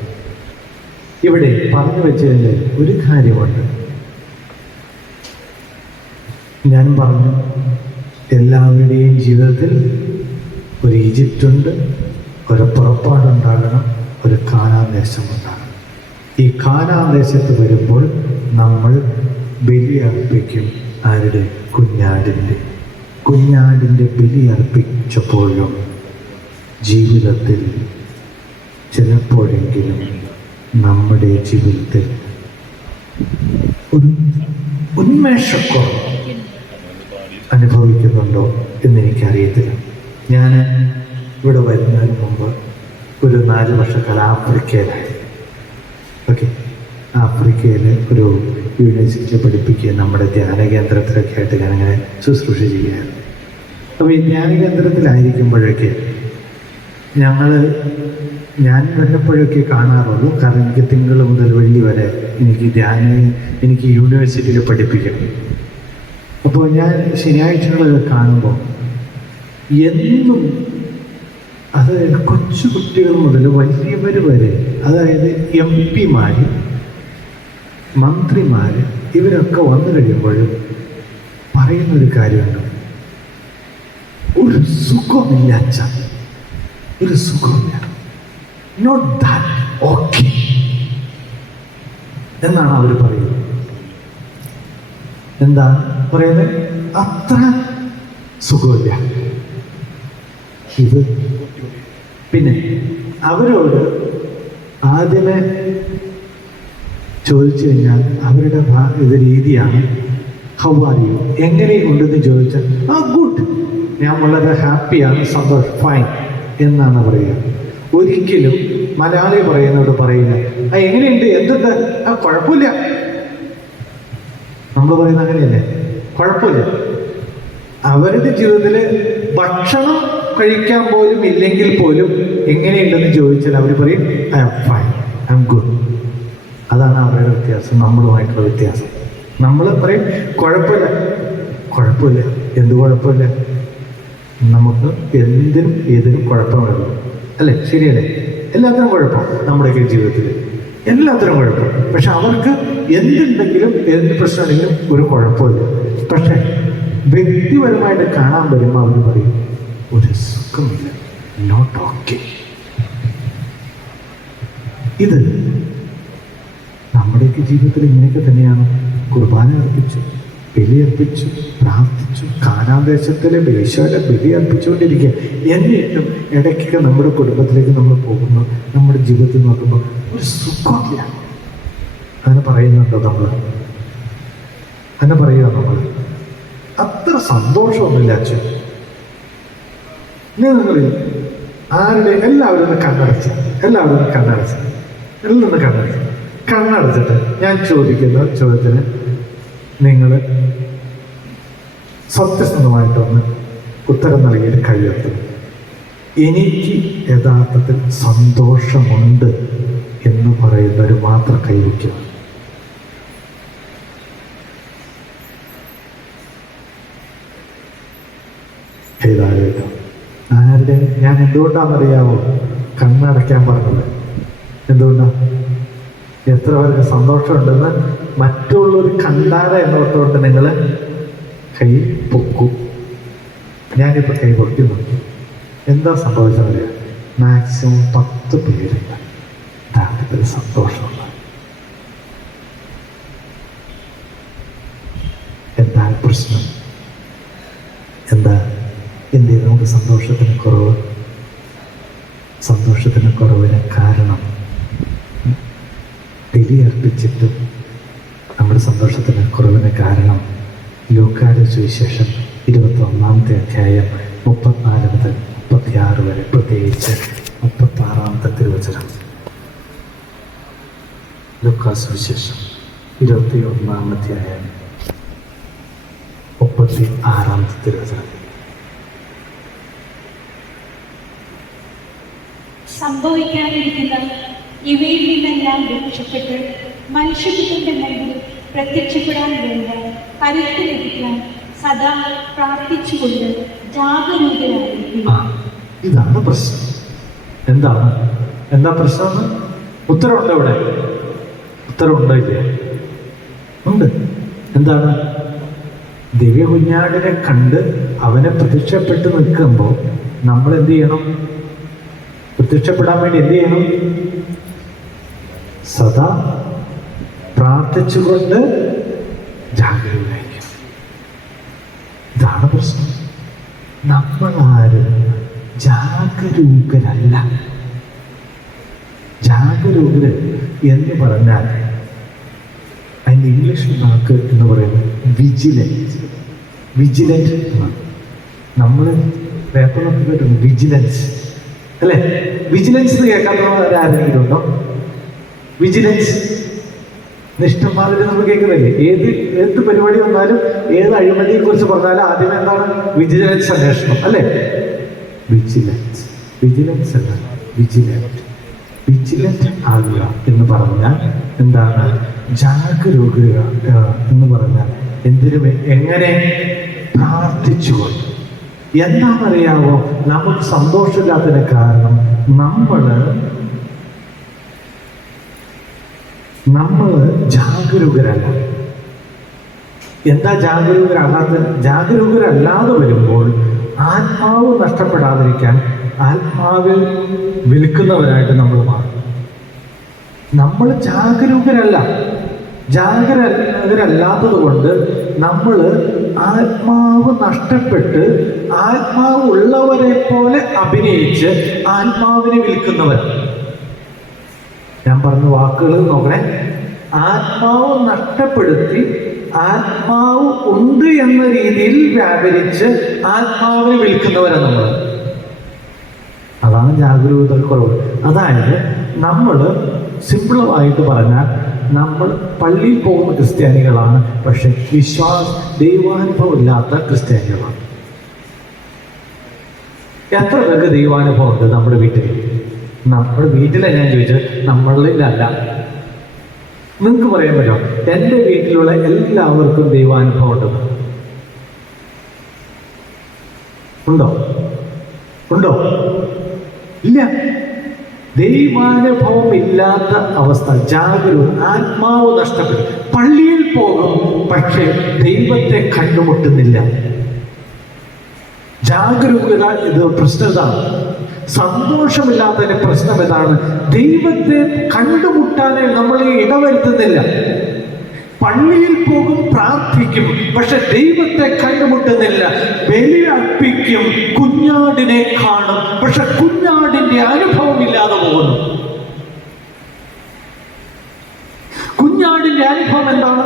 ഇവിടെ പറഞ്ഞു വെച്ചതിൽ ഒരു കാര്യമുണ്ട്. ഞാൻ പറഞ്ഞു, എല്ലാവരുടെയും ജീവിതത്തിൽ ഒരു ഈജിപ്തുണ്ട്, ഒരു പുറപ്പാടുണ്ടാകണം, ഒരു കാനാൻ ദേശമുണ്ടാകണം. ഈ കാനാൻ ദേശത്ത് വരുമ്പോൾ നമ്മൾ ബലി അർപ്പിക്കും. ആരുടെ? കുഞ്ഞാടിൻ്റെ ബലി അർപ്പിച്ചപ്പോഴും ജീവിതത്തിൽ ചിലപ്പോഴെങ്കിലും നമ്മുടെ ജീവിതത്തിൽ ഒരു ഉന്മേഷക്കുറവ് അനുഭവിക്കുന്നുണ്ടോ എന്നെനിക്കറിയത്തില്ല. ഞാൻ ഇവിടെ വരുന്നതിന് മുമ്പ് ഒരു 4 വർഷക്കാലം ആഫ്രിക്കയിലായി. ഓക്കെ, ആഫ്രിക്കയിൽ ഒരു യൂണിവേഴ്സിറ്റി പഠിപ്പിക്കുകയും നമ്മുടെ ധ്യാന കേന്ദ്രത്തിലൊക്കെ ആയിട്ട് ഞാനിങ്ങനെ ശുശ്രൂഷ ചെയ്യുകയായിരുന്നു. അപ്പോൾ ഈ ധ്യാന കേന്ദ്രത്തിലായിരിക്കുമ്പോഴൊക്കെ ഞാൻ വല്ലപ്പോഴൊക്കെ കാണാറുള്ളൂ. കാരണം എനിക്ക് തിങ്കൾ മുതൽ വെള്ളി വരെ എനിക്ക് യൂണിവേഴ്സിറ്റിയിൽ പഠിപ്പിക്കണം. അപ്പോൾ ഞാൻ ശനിയാഴ്ചകളൊക്കെ കാണുമ്പോൾ എന്നും, അതായത് കൊച്ചു കുട്ടികൾ മുതൽ വലിയവർ വരെ, അതായത് MP-മാർ, മന്ത്രിമാർ, ഇവരൊക്കെ വന്നു കഴിയുമ്പോഴും പറയുന്നൊരു കാര്യമുണ്ട്, ഒരു സുഖമില്ല അച്ഛ, ഒരു സുഖമില്ല, നോട്ട് ദാറ്റ് ഓക്കെ എന്നാണ് അവർ പറയുന്നത്. എന്താ പറയുന്നത്? അത്ര സുഖമില്ല. ഇത് പിന്നെ അവരോട് ആദ്യമേ ചോദിച്ചു കഴിഞ്ഞാൽ അവരുടെ ഇത് രീതിയാണ്, ഹൗ ആർ യു, എങ്ങനെയുണ്ടെന്ന് ചോദിച്ചാൽ ഗുഡ്, ഞാൻ വളരെ ഹാപ്പിയാണ്, സന്തോഷം, ഫൈൻ എന്നാണ് പറയുക. ഒരിക്കലും മലയാളി പറയുന്നവരോട് പറയുന്നത് എങ്ങനെയുണ്ട്, എന്തുണ്ട്, കുഴപ്പമില്ല. നമ്മൾ പറയുന്നത് അങ്ങനെയല്ലേ, കുഴപ്പമില്ല. അവരുടെ ജീവിതത്തിൽ ഭക്ഷണം കഴിക്കാൻ പോലും ഇല്ലെങ്കിൽ പോലും എങ്ങനെയുണ്ടെന്ന് ചോദിച്ചാൽ അവർ പറയും I am fine, I am good. അതാണ് അവരുടെ വ്യത്യാസം, നമ്മളുമായിട്ടുള്ള വ്യത്യാസം. നമ്മൾ പറയും കുഴപ്പമില്ല. കുഴപ്പമില്ല, എന്ത് കുഴപ്പമില്ല? നമുക്ക് എന്തിനും ഏതിനും കുഴപ്പമില്ല, അല്ലേ? ശരിയല്ലേ? എല്ലാത്തിനും കുഴപ്പം, നമ്മുടെയൊക്കെ ജീവിതത്തിൽ എല്ലാത്തിനും കുഴപ്പം. പക്ഷെ അവർക്ക് എന്തുണ്ടെങ്കിലും എന്ത് പ്രശ്നമുണ്ടെങ്കിലും ഒരു കുഴപ്പമില്ല. പക്ഷെ വ്യക്തിപരമായിട്ട് കാണാൻ വരുമ്പോൾ അവർ പറയും ഒരു സുഖമില്ല, നോട്ട് ഓക്കെ. ഇത് നമ്മുടെയൊക്കെ ജീവിതത്തിൽ ഇങ്ങനെയൊക്കെ തന്നെയാണ്. കുർബാന അർപ്പിച്ചു, ബലിയർപ്പിച്ചു, പ്രാർത്ഥിച്ചു, കാനാദേശത്തിലെ വേശ്യയുടെ ബലി അർപ്പിച്ചുകൊണ്ടിരിക്കുക. എന്നിട്ടും ഇടയ്ക്കൊക്കെ നമ്മുടെ കുടുംബത്തിലേക്ക് നമ്മൾ പോകുമ്പോൾ നമ്മുടെ ജീവിതത്തിൽ നോക്കുമ്പോൾ ഒരു സുഖമില്ല. അങ്ങനെ പറയുന്നുണ്ടോ നമ്മൾ? അങ്ങനെ പറയുക നമ്മൾ? അത്ര സന്തോഷമൊന്നുമില്ല അച്ഛൻ. നിങ്ങളിൽ എല്ലാവരും ഒന്ന് കണ്ണടച്ച്, എല്ലാം കണ്ണടച്ചിട്ട് ഞാൻ ചോദിക്കുന്ന ചോദ്യത്തിന് നിങ്ങൾ സത്യസന്ധമായിട്ടൊന്ന് ഉത്തരം നൽകിയിട്ട് കഴിയത്തും. എനിക്ക് യഥാർത്ഥത്തിൽ സന്തോഷമുണ്ട് എന്ന് പറയുന്നവർ മാത്രം കൈവയ്ക്കുക. ചെയ്താലോചിക്കാം. ആരുടെ ഞാൻ എന്തുകൊണ്ടാണെന്നറിയാമോ കണ്ണടയ്ക്കാൻ പറഞ്ഞത്? എന്തുകൊണ്ടാണ്? എത്ര പേർക്ക് സന്തോഷമുണ്ടെന്ന് മറ്റുള്ളവർ കണ്ടാതെ എന്നോർത്തുകൊണ്ട് നിങ്ങൾ കൈ പൊക്കും. ഞാനിപ്പോൾ കൈ പൊക്കി നോക്കി. എന്താ സംഭവിച്ചതറിയാം? മാക്സിമം 10 പേരുണ്ട് യഥാർത്ഥത്തിൽ സന്തോഷമുള്ള. എന്താ പ്രശ്നം? എന്താ എന്ത് നമുക്ക് സന്തോഷത്തിന് കുറവ്? സന്തോഷത്തിന് കുറവിന് കാരണം ബലിയർപ്പിച്ചിട്ട് നമ്മുടെ സന്തോഷത്തിന് കുറവിന് കാരണം ലൂക്കായുടെ സുവിശേഷം 21-ാമത്തെ അധ്യായം 34 മുതൽ 36 വരെ, പ്രത്യേകിച്ച് 36-ാമത്തെ തിരുവചനം. ലൂക്കാ സുവിശേഷം 21-ാം അധ്യായം 36-ാമത്തെ തിരുവചനം. സംഭവിക്കാതിരിക്കുന്ന ഇവയിൽ നിന്നെല്ലാം രക്ഷപ്പെട്ട് മനുഷ്യപുത്രന്റെ മുമ്പിൽ പ്രത്യക്ഷപ്പെടാൻ വേണ്ട കരുത്ത് ലഭിക്കാൻ സദാ പ്രാർത്ഥിച്ചുകൊണ്ട് ജാഗരൂകരായിരിക്കും. ഇതാണ് പ്രശ്നം. എന്താ പ്രശ്നം? ഉത്തരവുണ്ട് ഇവിടെ. ഉത്തരവുണ്ടോ? ഇല്ല, ഉണ്ട്. എന്താണ്? ദിവ്യ കുഞ്ഞാടിനെ കണ്ട് അവനെ പ്രത്യക്ഷപ്പെട്ട് നിൽക്കുമ്പോൾ നമ്മൾ എന്ത് ചെയ്യണം? പ്രത്യക്ഷപ്പെടാൻ വേണ്ടി എന്ത് ചെയ്യണം? സദാ പ്രാർത്ഥിച്ചുകൊണ്ട് ജാഗരൂകരായിരിക്കും. ഇതാണ് പ്രശ്നം. നമ്മളാരും ജാഗരൂകരല്ല. ജാഗരൂകര് എന്ന് പറഞ്ഞാൽ അതിൻ്റെ ഇംഗ്ലീഷ് വാക്ക് എന്ന് പറയുന്നത് വിജിലൻറ്റ് എന്നാണ്. നമ്മൾ പേപ്പറിലൊക്കെ കേട്ടിട്ടുണ്ട് വിജിലൻസ്, അല്ലേ? വിജിലൻസ് എന്ന് കേൾക്കാത്തവർ ആരെങ്കിലും ഉണ്ടോ? വിജിലൻസ് നിഷ്ഠമാതിരി നമ്മൾ കേൾക്കുന്നില്ലേ? ഏത് പരിപാടി വന്നാലും, ഏത് അഴിമതിയെ കുറിച്ച് പറഞ്ഞാലും ആദ്യമേ എന്താണ്? വിജിലൻസ് അന്വേഷണം, അല്ലേ? വിജിലൻസ്. വിജിലൻസ് അല്ല, വിജിലന്റ് ആകുക എന്ന് പറഞ്ഞാൽ എന്താണ്? ജാഗരൂകത എന്ന് പറഞ്ഞാൽ എന്തിനും എങ്ങനെ? പ്രാർത്ഥിച്ചുകൊണ്ട്. എന്താണെന്നറിയാവോ? നമുക്ക് സന്തോഷമില്ലാത്തതിന് കാരണം നമ്മള് ജാഗരൂകരല്ല. എന്താ ജാഗരൂകരല്ലാതെ വരുമ്പോൾ ആത്മാവ് നഷ്ടപ്പെടാതിരിക്കാൻ ആത്മാവിൽ വിൽക്കുന്നവരായിട്ട് നമ്മൾ മാറും. നമ്മൾ ജാഗരൂകരല്ലാത്തത് കൊണ്ട് നമ്മൾ ആത്മാവ് നഷ്ടപ്പെട്ട് ആത്മാവ് ഉള്ളവരെ പോലെ അഭിനയിച്ച് ആത്മാവിനെ വിൽക്കുന്നവരാണ്. ഞാൻ പറഞ്ഞ വാക്കുകൾ നോക്കണേ. ആത്മാവ് നഷ്ടപ്പെടുത്തി ആത്മാവ് ഉണ്ട് എന്ന രീതിയിൽ വ്യാപരിച്ച് ആത്മാവിനെ വിൽക്കുന്നവരാണ് നമ്മൾ. അതാണ് ജാഗരൂകത കുറവ്. അതായത് നമ്മൾ സിമ്പിളായിട്ട് പറഞ്ഞാൽ നമ്മൾ പള്ളിയിൽ പോകുന്ന ക്രിസ്ത്യാനികളാണ്, പക്ഷെ ദൈവാനുഭവം ഇല്ലാത്ത ക്രിസ്ത്യാനികളാണ്. എത്ര പേർക്ക് ദൈവാനുഭവം ഉണ്ട് നമ്മുടെ വീട്ടിൽ? നമ്മുടെ വീട്ടിലെ ഞാൻ ചോദിച്ചത്, നമ്മളിലല്ല. നിങ്ങൾക്ക് പറയാൻ പറ്റുമോ എൻ്റെ വീട്ടിലുള്ള എല്ലാവർക്കും ദൈവാനുഭവം ഉണ്ടോ? ഇല്ല. ദൈവാനുഭവം ഇല്ലാത്ത അവസ്ഥ, ജാഗരൂകത, ആത്മാവ് നഷ്ടപ്പെടും. പള്ളിയിൽ പോകും, പക്ഷേ ദൈവത്തെ കണ്ടുമുട്ടുന്നില്ല. ജാഗരൂകത ഇത് പ്രശ്നം ഇതാണ്. സന്തോഷമില്ലാത്തതിന്റെ പ്രശ്നം ഇതാണ്. ദൈവത്തെ കണ്ടുമുട്ടാനെ നമ്മളെ ഇടവരുത്തുന്നില്ല. പള്ളിയിൽ പോകും, പ്രാർത്ഥിക്കും, പക്ഷെ ദൈവത്തെ കണ്ടുമുട്ടുന്നില്ല. ബലി അർപ്പിക്കും, കുഞ്ഞാടിനെ കാണും, പക്ഷെ കുഞ്ഞാടിന്റെ അനുഭവം ഇല്ലാതെ പോകുന്നു. കുഞ്ഞാടിന്റെ അനുഭവം എന്താണ്?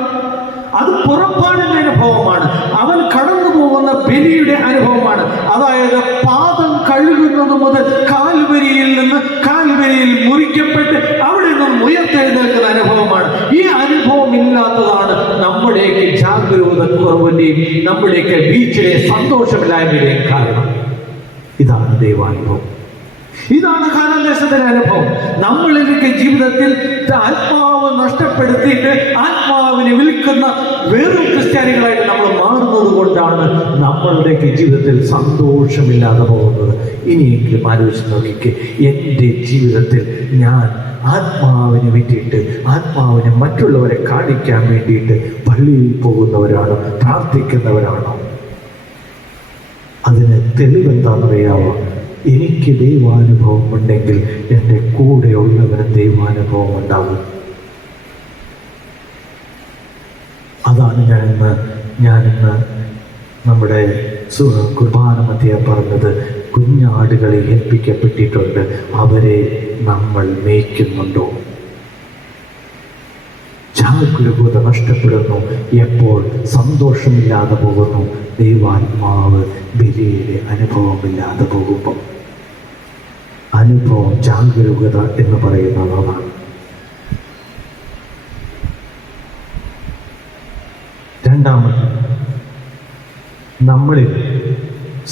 അത് പുറപ്പാടിന്റെ അനുഭവമാണ്. അവൻ കടന്നു പോകുന്ന ബലിയുടെ അനുഭവമാണ്. അതായത് പാദം കഴുകുന്നത് മുതൽ കാൽവരിയിൽ മുറിക്കപ്പെട്ട് അവിടെ നിന്നും ഉയർത്തെഴുന്നേൽക്കുന്ന അനുഭവമാണ്. ഈ അനുഭവം ഇല്ലാത്തതാണ് നമ്മുടെയൊക്കെ ജാഗരൂകത കുറവിന്റെയും നമ്മുടെയൊക്കെ വീഴ്ചയുടെ സന്തോഷമില്ലായ്മയുടെയും കാരണം. ഇതാണ് ദൈവാനുഭവം. ഇതാണ് കാനാൻ ദേശത്തിന്റെ അനുഭവം. നമ്മളിലേക്ക് ജീവിതത്തിൽ ആത്മാവ് നഷ്ടപ്പെടുത്തിയിട്ട് ആത്മാവിനെ വിൽക്കുന്ന വെറും ക്രിസ്ത്യാനികളായിട്ട് നമ്മൾ മാറുന്നത് കൊണ്ടാണ് നമ്മളുടെയൊക്കെ ജീവിതത്തിൽ സന്തോഷമില്ലാതെ പോകുന്നത്. ഇനിയെങ്കിലും ആലോചിച്ച് നോക്കിക്കേ, എൻ്റെ ജീവിതത്തിൽ ഞാൻ ആത്മാവിനെ വിറ്റിട്ട് ആത്മാവിനെ മറ്റുള്ളവരെ കാണിക്കാൻ വേണ്ടിയിട്ട് പള്ളിയിൽ പോകുന്നവരാണോ, പ്രാർത്ഥിക്കുന്നവരാണോ? അതിന് തെളിവെന്താണെന്നറിയാവോ? എനിക്ക് ദൈവാനുഭവം ഉണ്ടെങ്കിൽ എൻ്റെ കൂടെ ഉള്ളവന് ദൈവാനുഭവം ഉണ്ടാകും. അതാണ് ഞാനിന്ന് നമ്മുടെ കുർബാന മധ്യേ പറഞ്ഞത്. കുഞ്ഞാടുകളെ ഏൽപ്പിക്കപ്പെട്ടിട്ടുണ്ട്, അവരെ നമ്മൾ മേയ്ക്കുന്നുണ്ടോ? ജാഗരൂകത നഷ്ടപ്പെടുന്നു എപ്പോൾ? സന്തോഷമില്ലാതെ പോകുന്നു. ദൈവാത്മാവ് ബലിയുടെ അനുഭവമില്ലാതെ പോകുമ്പോൾ. അനുഭവം, ജാഗരൂകത എന്ന് പറയുന്നത് അതാണ്. രണ്ടാമത്, നമ്മളിൽ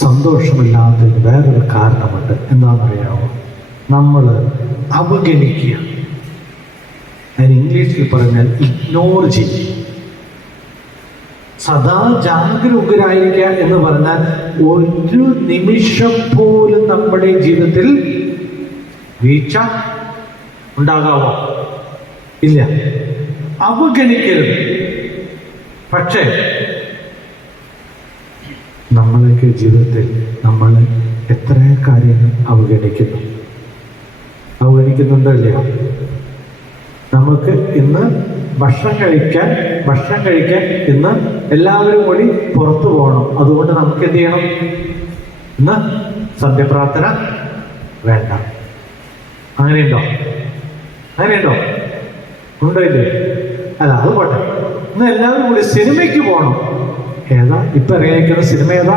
സന്തോഷമില്ലാത്തതിന് വേറൊരു കാരണമുണ്ട്. എന്താണെന്നറിയാമോ? നമ്മൾ അവഗണിക്കുക. ഞാൻ ഇംഗ്ലീഷിൽ പറഞ്ഞാൽ ഇഗ്നോർ ചെയ്യും. സദാ ജാഗരൂകരായിരിക്കുക എന്ന് പറഞ്ഞാൽ ഒരു നിമിഷം പോലും നമ്മുടെ ജീവിതത്തിൽ വീഴ്ച ഉണ്ടാകാമോ? ഇല്ല. അവഗണിക്കരുത്. പക്ഷേ നമ്മളൊക്കെ ജീവിതത്തിൽ നമ്മൾ എത്ര കാര്യങ്ങൾ അവഗണിക്കുന്നുണ്ടോ ഇല്ലയോ? നമുക്ക് ഇന്ന് ഭക്ഷണം കഴിക്കാൻ ഇന്ന് എല്ലാവരും കൂടി പുറത്തു പോകണം. അതുകൊണ്ട് നമുക്ക് എന്ത് ചെയ്യണം? ഇന്ന് സന്ധ്യപ്രാർത്ഥന വേണ്ട. അങ്ങനെയുണ്ടോ? ഉണ്ടോ ഇല്ലേ? അല്ല, അത് പോട്ടെ. ഇന്ന് എല്ലാവരും കൂടി സിനിമയ്ക്ക് പോകണം. ഏതാ ഇപ്പൊ ഇറങ്ങിയിരിക്കുന്ന സിനിമ? ഏതാ?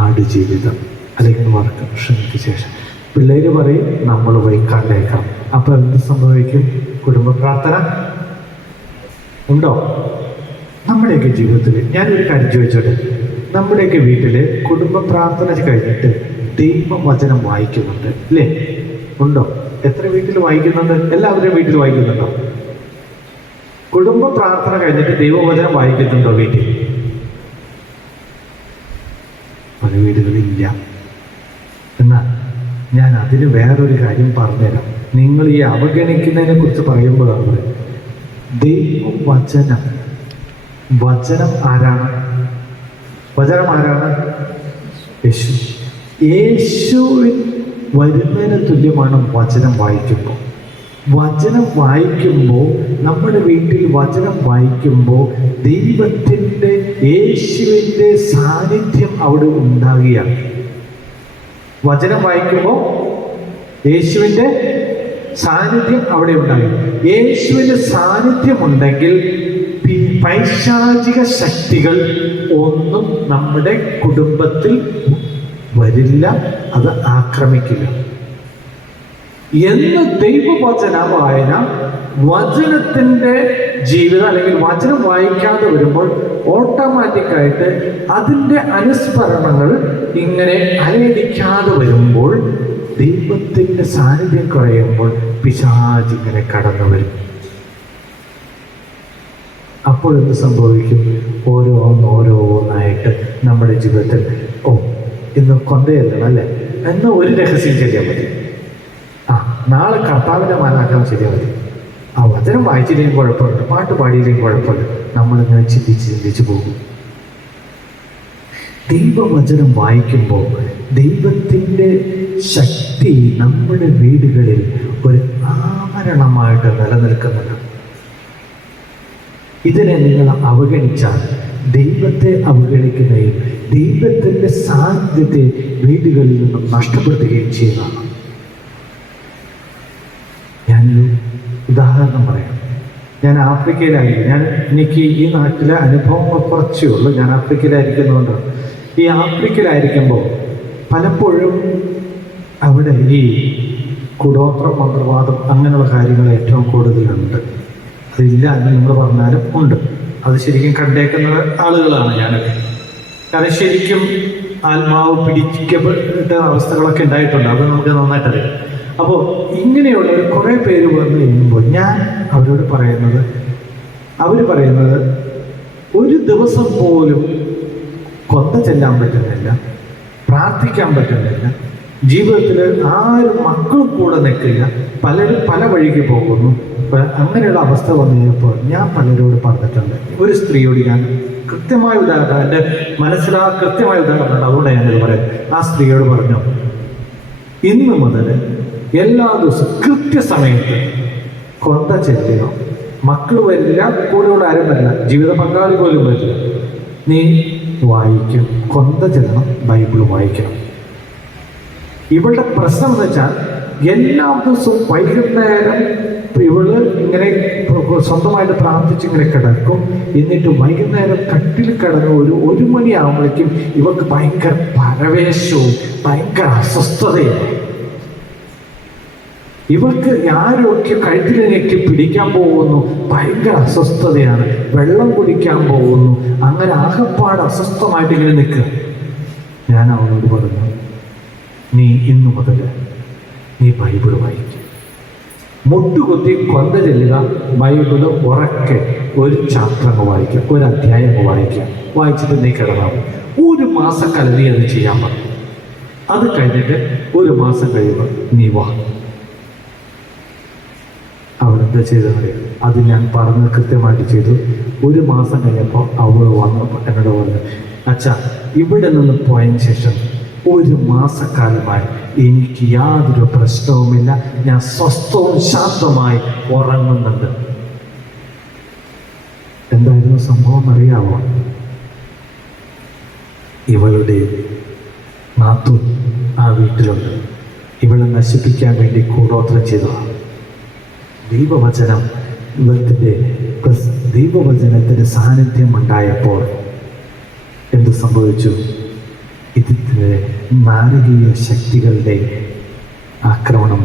ആടുജീവിതം, അല്ലെങ്കിൽ വർഷങ്ങൾക്ക് ശേഷം. പിള്ളേര് പറയും നമ്മൾ പോയി കണ്ടേക്കാം. അപ്പൊ എന്ത് സംഭവിക്കും? കുടുംബ പ്രാർത്ഥന ഉണ്ടോ? നമ്മുടെയൊക്കെ ജീവിതത്തിൽ ഞാനൊരു കാര്യം ചോദിച്ചോട്ടെ, നമ്മുടെയൊക്കെ വീട്ടില് കുടുംബ പ്രാർത്ഥന കഴിഞ്ഞിട്ട് ദൈവവചനം വായിക്കുന്നുണ്ട് അല്ലേ? ഉണ്ടോ? എത്ര വീട്ടിൽ വായിക്കുന്നുണ്ട്? എല്ലാവരും വീട്ടിൽ വായിക്കുന്നുണ്ടോ? കുടുംബ പ്രാർത്ഥന കഴിഞ്ഞിട്ട് ദൈവവചനം വായിക്കുന്നുണ്ടോ വീട്ടിൽ? പല വീടുകളിലില്ല. എന്നാൽ ഞാൻ അതിന് വേറൊരു കാര്യം പറഞ്ഞുതരാം. നിങ്ങൾ ഈ അവഗണിക്കുന്നതിനെ കുറിച്ച് പറയുമ്പോഴാണ് ദൈവവചനം, വചനം ആരാണ്? വചനം ആരാണ്? യേശു. യേശു വരുന്നതിന് തുല്യമാണ് വചനം വായിക്കുമ്പോൾ. വചനം വായിക്കുമ്പോൾ, നമ്മുടെ വീട്ടിൽ വചനം വായിക്കുമ്പോൾ ദൈവത്തിൻ്റെ, യേശുവിൻ്റെ സാന്നിധ്യം അവിടെ ഉണ്ടാകുകയാണ്. വചനം വായിക്കുമ്പോൾ യേശുവിൻ്റെ സാന്നിധ്യം അവിടെ ഉണ്ടാകും. യേശുവിൻ്റെ സാന്നിധ്യം ഉണ്ടെങ്കിൽ പൈശാചിക ശക്തികൾ ഒന്നും നമ്മുടെ കുടുംബത്തിൽ വരില്ല, അത് ആക്രമിക്കില്ല. എന്ന് ദൈവവചന വായന, വചനത്തിൻ്റെ ജീവിതം അല്ലെങ്കിൽ വചനം വായിക്കാതെ വരുമ്പോൾ ഓട്ടോമാറ്റിക്കായിട്ട് അതിൻ്റെ അനുസ്മരണങ്ങൾ ഇങ്ങനെ അലയടിക്കാതെ വരുമ്പോൾ, ദൈവത്തിൻ്റെ സാന്നിധ്യം കുറയുമ്പോൾ പിശാച് ഇങ്ങനെ കടന്നു വരും. അപ്പോൾ എന്ത് സംഭവിക്കും? ഓരോന്നായിട്ട് നമ്മുടെ ജീവിതത്തിൽ ഇന്ന് കൊന്തയല്ലോ അല്ലേ, എന്ന് ഒരു രഹസ്യം ചെയ്യാൻ മതി. നാളെ കർത്താവിൻ്റെ മാനാക്കാൻ ശരിയാൽ മതി. ആ വചനം വായിച്ചില്ലെങ്കിൽ കുഴപ്പമില്ല, പാട്ട് പാടിയില്ലെങ്കിൽ കുഴപ്പമില്ല. നമ്മളിങ്ങനെ ചിന്തിച്ച് പോകും. ദൈവവചനം വായിക്കുമ്പോൾ ദൈവത്തിൻ്റെ ശക്തി നമ്മുടെ വീടുകളിൽ ഒരു ആവരണമായിട്ട് നിലനിൽക്കുന്നുണ്ട്. ഇതിനെ നിങ്ങൾ അവഗണിച്ചാൽ ദൈവത്തെ അവഗണിക്കുകയും ദൈവത്തിൻ്റെ സാന്നിധ്യത്തെ വീടുകളിൽ നിന്നും നഷ്ടപ്പെടുത്തുകയും ചെയ്യുന്നതാണ്. ഞാനൊരു ഉദാഹരണം പറയാം. ഞാൻ ആഫ്രിക്കയിലായിരിക്കും. എനിക്ക് ഈ നാട്ടിലെ അനുഭവങ്ങൾ കുറച്ചേ ഉള്ളൂ. ഞാൻ ആഫ്രിക്കയിലായിരിക്കുന്നതുകൊണ്ടാണ്. ഈ ആഫ്രിക്കയിലായിരിക്കുമ്പോൾ പലപ്പോഴും അവിടെ ഈ കുടോത്രം, മന്ത്രവാദം അങ്ങനെയുള്ള കാര്യങ്ങൾ ഏറ്റവും കൂടുതലുണ്ട്. അതില്ല എന്ന് നിങ്ങൾ പറഞ്ഞാലും ഉണ്ട്. അത് ശരിക്കും കണ്ടേക്കുന്ന ആളുകളാണ് ഞാനൊക്കെ. കാരണം ശരിക്കും ആത്മാവ് പിടിക്കപ്പെട്ട അവസ്ഥകളൊക്കെ ഉണ്ടായിട്ടുണ്ട്. അത് നമുക്ക് നന്നായിട്ടറിയാം. അപ്പോൾ ഇങ്ങനെയുള്ള കുറേ പേര് വന്നു കഴിയുമ്പോൾ ഞാൻ അവരോട് പറയുന്നത്, അവർ പറയുന്നത് ഒരു ദിവസം പോലും കൊന്ത ചെല്ലാൻ പറ്റുന്നില്ല, പ്രാർത്ഥിക്കാൻ പറ്റുന്നില്ല, ജീവിതത്തിൽ ആരും മക്കളും കൂടെ നിൽക്കില്ല, പലരും പല വഴിക്ക് പോകുന്നു. അങ്ങനെയുള്ള അവസ്ഥ വന്നു കഴിഞ്ഞപ്പോൾ ഞാൻ പലരോട് പറഞ്ഞിട്ടുണ്ട്. ഒരു സ്ത്രീയോട് ഞാൻ കൃത്യമായ ഉദാഹരണം, എൻ്റെ കൃത്യമായ ഉദാഹരണം, അതുകൊണ്ട് ഞാനിത് പറയാം. ആ സ്ത്രീയോട് പറഞ്ഞു, ഇന്ന് മുതൽ എല്ലാ ദിവസവും കൃത്യസമയത്ത് കൊന്ത ചെല്ലുക. മക്കൾ വരില്ല, കൂടെയുള്ള ആരും വരില്ല, ജീവിത പങ്കാളി പോലും വരില്ല, നീ വായിക്കും, കൊന്ത ചെല്ലണം, ബൈബിൾ വായിക്കണം. ഇവളുടെ പ്രശ്നം എന്ന് വെച്ചാൽ എല്ലാ ദിവസവും വൈകുന്നേരം ഇവള് ഇങ്ങനെ സ്വന്തമായിട്ട് പ്രാർത്ഥിച്ച് ഇങ്ങനെ കിടക്കും. എന്നിട്ട് വൈകുന്നേരം കട്ടിൽ കിടന്ന് ഒരു മണിയാകുമ്പോഴേക്കും ഇവർക്ക് ഭയങ്കര പരവേശവും ഭയങ്കര അസ്വസ്ഥതയാണ്. ഇവർക്ക് ആരൊക്കെ കഴുത്തിലേക്ക് പിടിക്കാൻ പോകുന്നു, ഭയങ്കര അസ്വസ്ഥതയാണ്. വെള്ളം കുടിക്കാൻ പോകുന്നു, അങ്ങനെ ആകെപ്പാട് അസ്വസ്ഥമായിട്ട് ഇങ്ങനെ നിൽക്കുക. ഞാൻ അവനോട് പറഞ്ഞു, നീ ഇന്നു മുതൽ നീ ബൈബിൾ വായിക്കും, മുട്ടുകുത്തി കൊന്ത ചെല്ലുക, ബൈബിള് ഉറക്കെ ഒരു ചാപ്റ്റർ വായിക്കുക, ഒരു അധ്യായം വായിക്കുക, വായിച്ചിട്ട് നീ കിടന്നാവും. 1 മാസക്കാലം നീ അത് ചെയ്യാൻ പറഞ്ഞു. അത് കഴിഞ്ഞിട്ട് 1 മാസം കഴിയുമ്പോൾ നീ വാ. അവളെന്താ ചെയ്തെന്നറിയാം? അത് ഞാൻ പറഞ്ഞത് കൃത്യമായിട്ട് ചെയ്തു. 1 മാസം കഴിഞ്ഞപ്പോൾ അവൾ വന്നപ്പോൾ എന്നോട് പറഞ്ഞു, അച്ഛാ, ഇവിടെ നിന്ന് പോയതിന് ശേഷം 1 മാസക്കാലമായി എനിക്ക് യാതൊരു പ്രശ്നവുമില്ല, ഞാൻ സ്വസ്ഥവും ശാന്തമായി ഉറങ്ങുന്നുണ്ട്. എന്തായിരുന്നു സംഭവം അറിയാമോ? ഇവളുടെ നാത്തൂൻ ആ വീട്ടിലുണ്ട്. ഇവളെ നശിപ്പിക്കാൻ വേണ്ടി കൂടോത്രം ചെയ്തതാണ്. ദൈവവചനത്തിൻ്റെ സാന്നിധ്യം ഉണ്ടായപ്പോൾ എന്ത് സംഭവിച്ചു? ഇതിൻ്റെ നാരകീയ ശക്തികളുടെ ആക്രമണം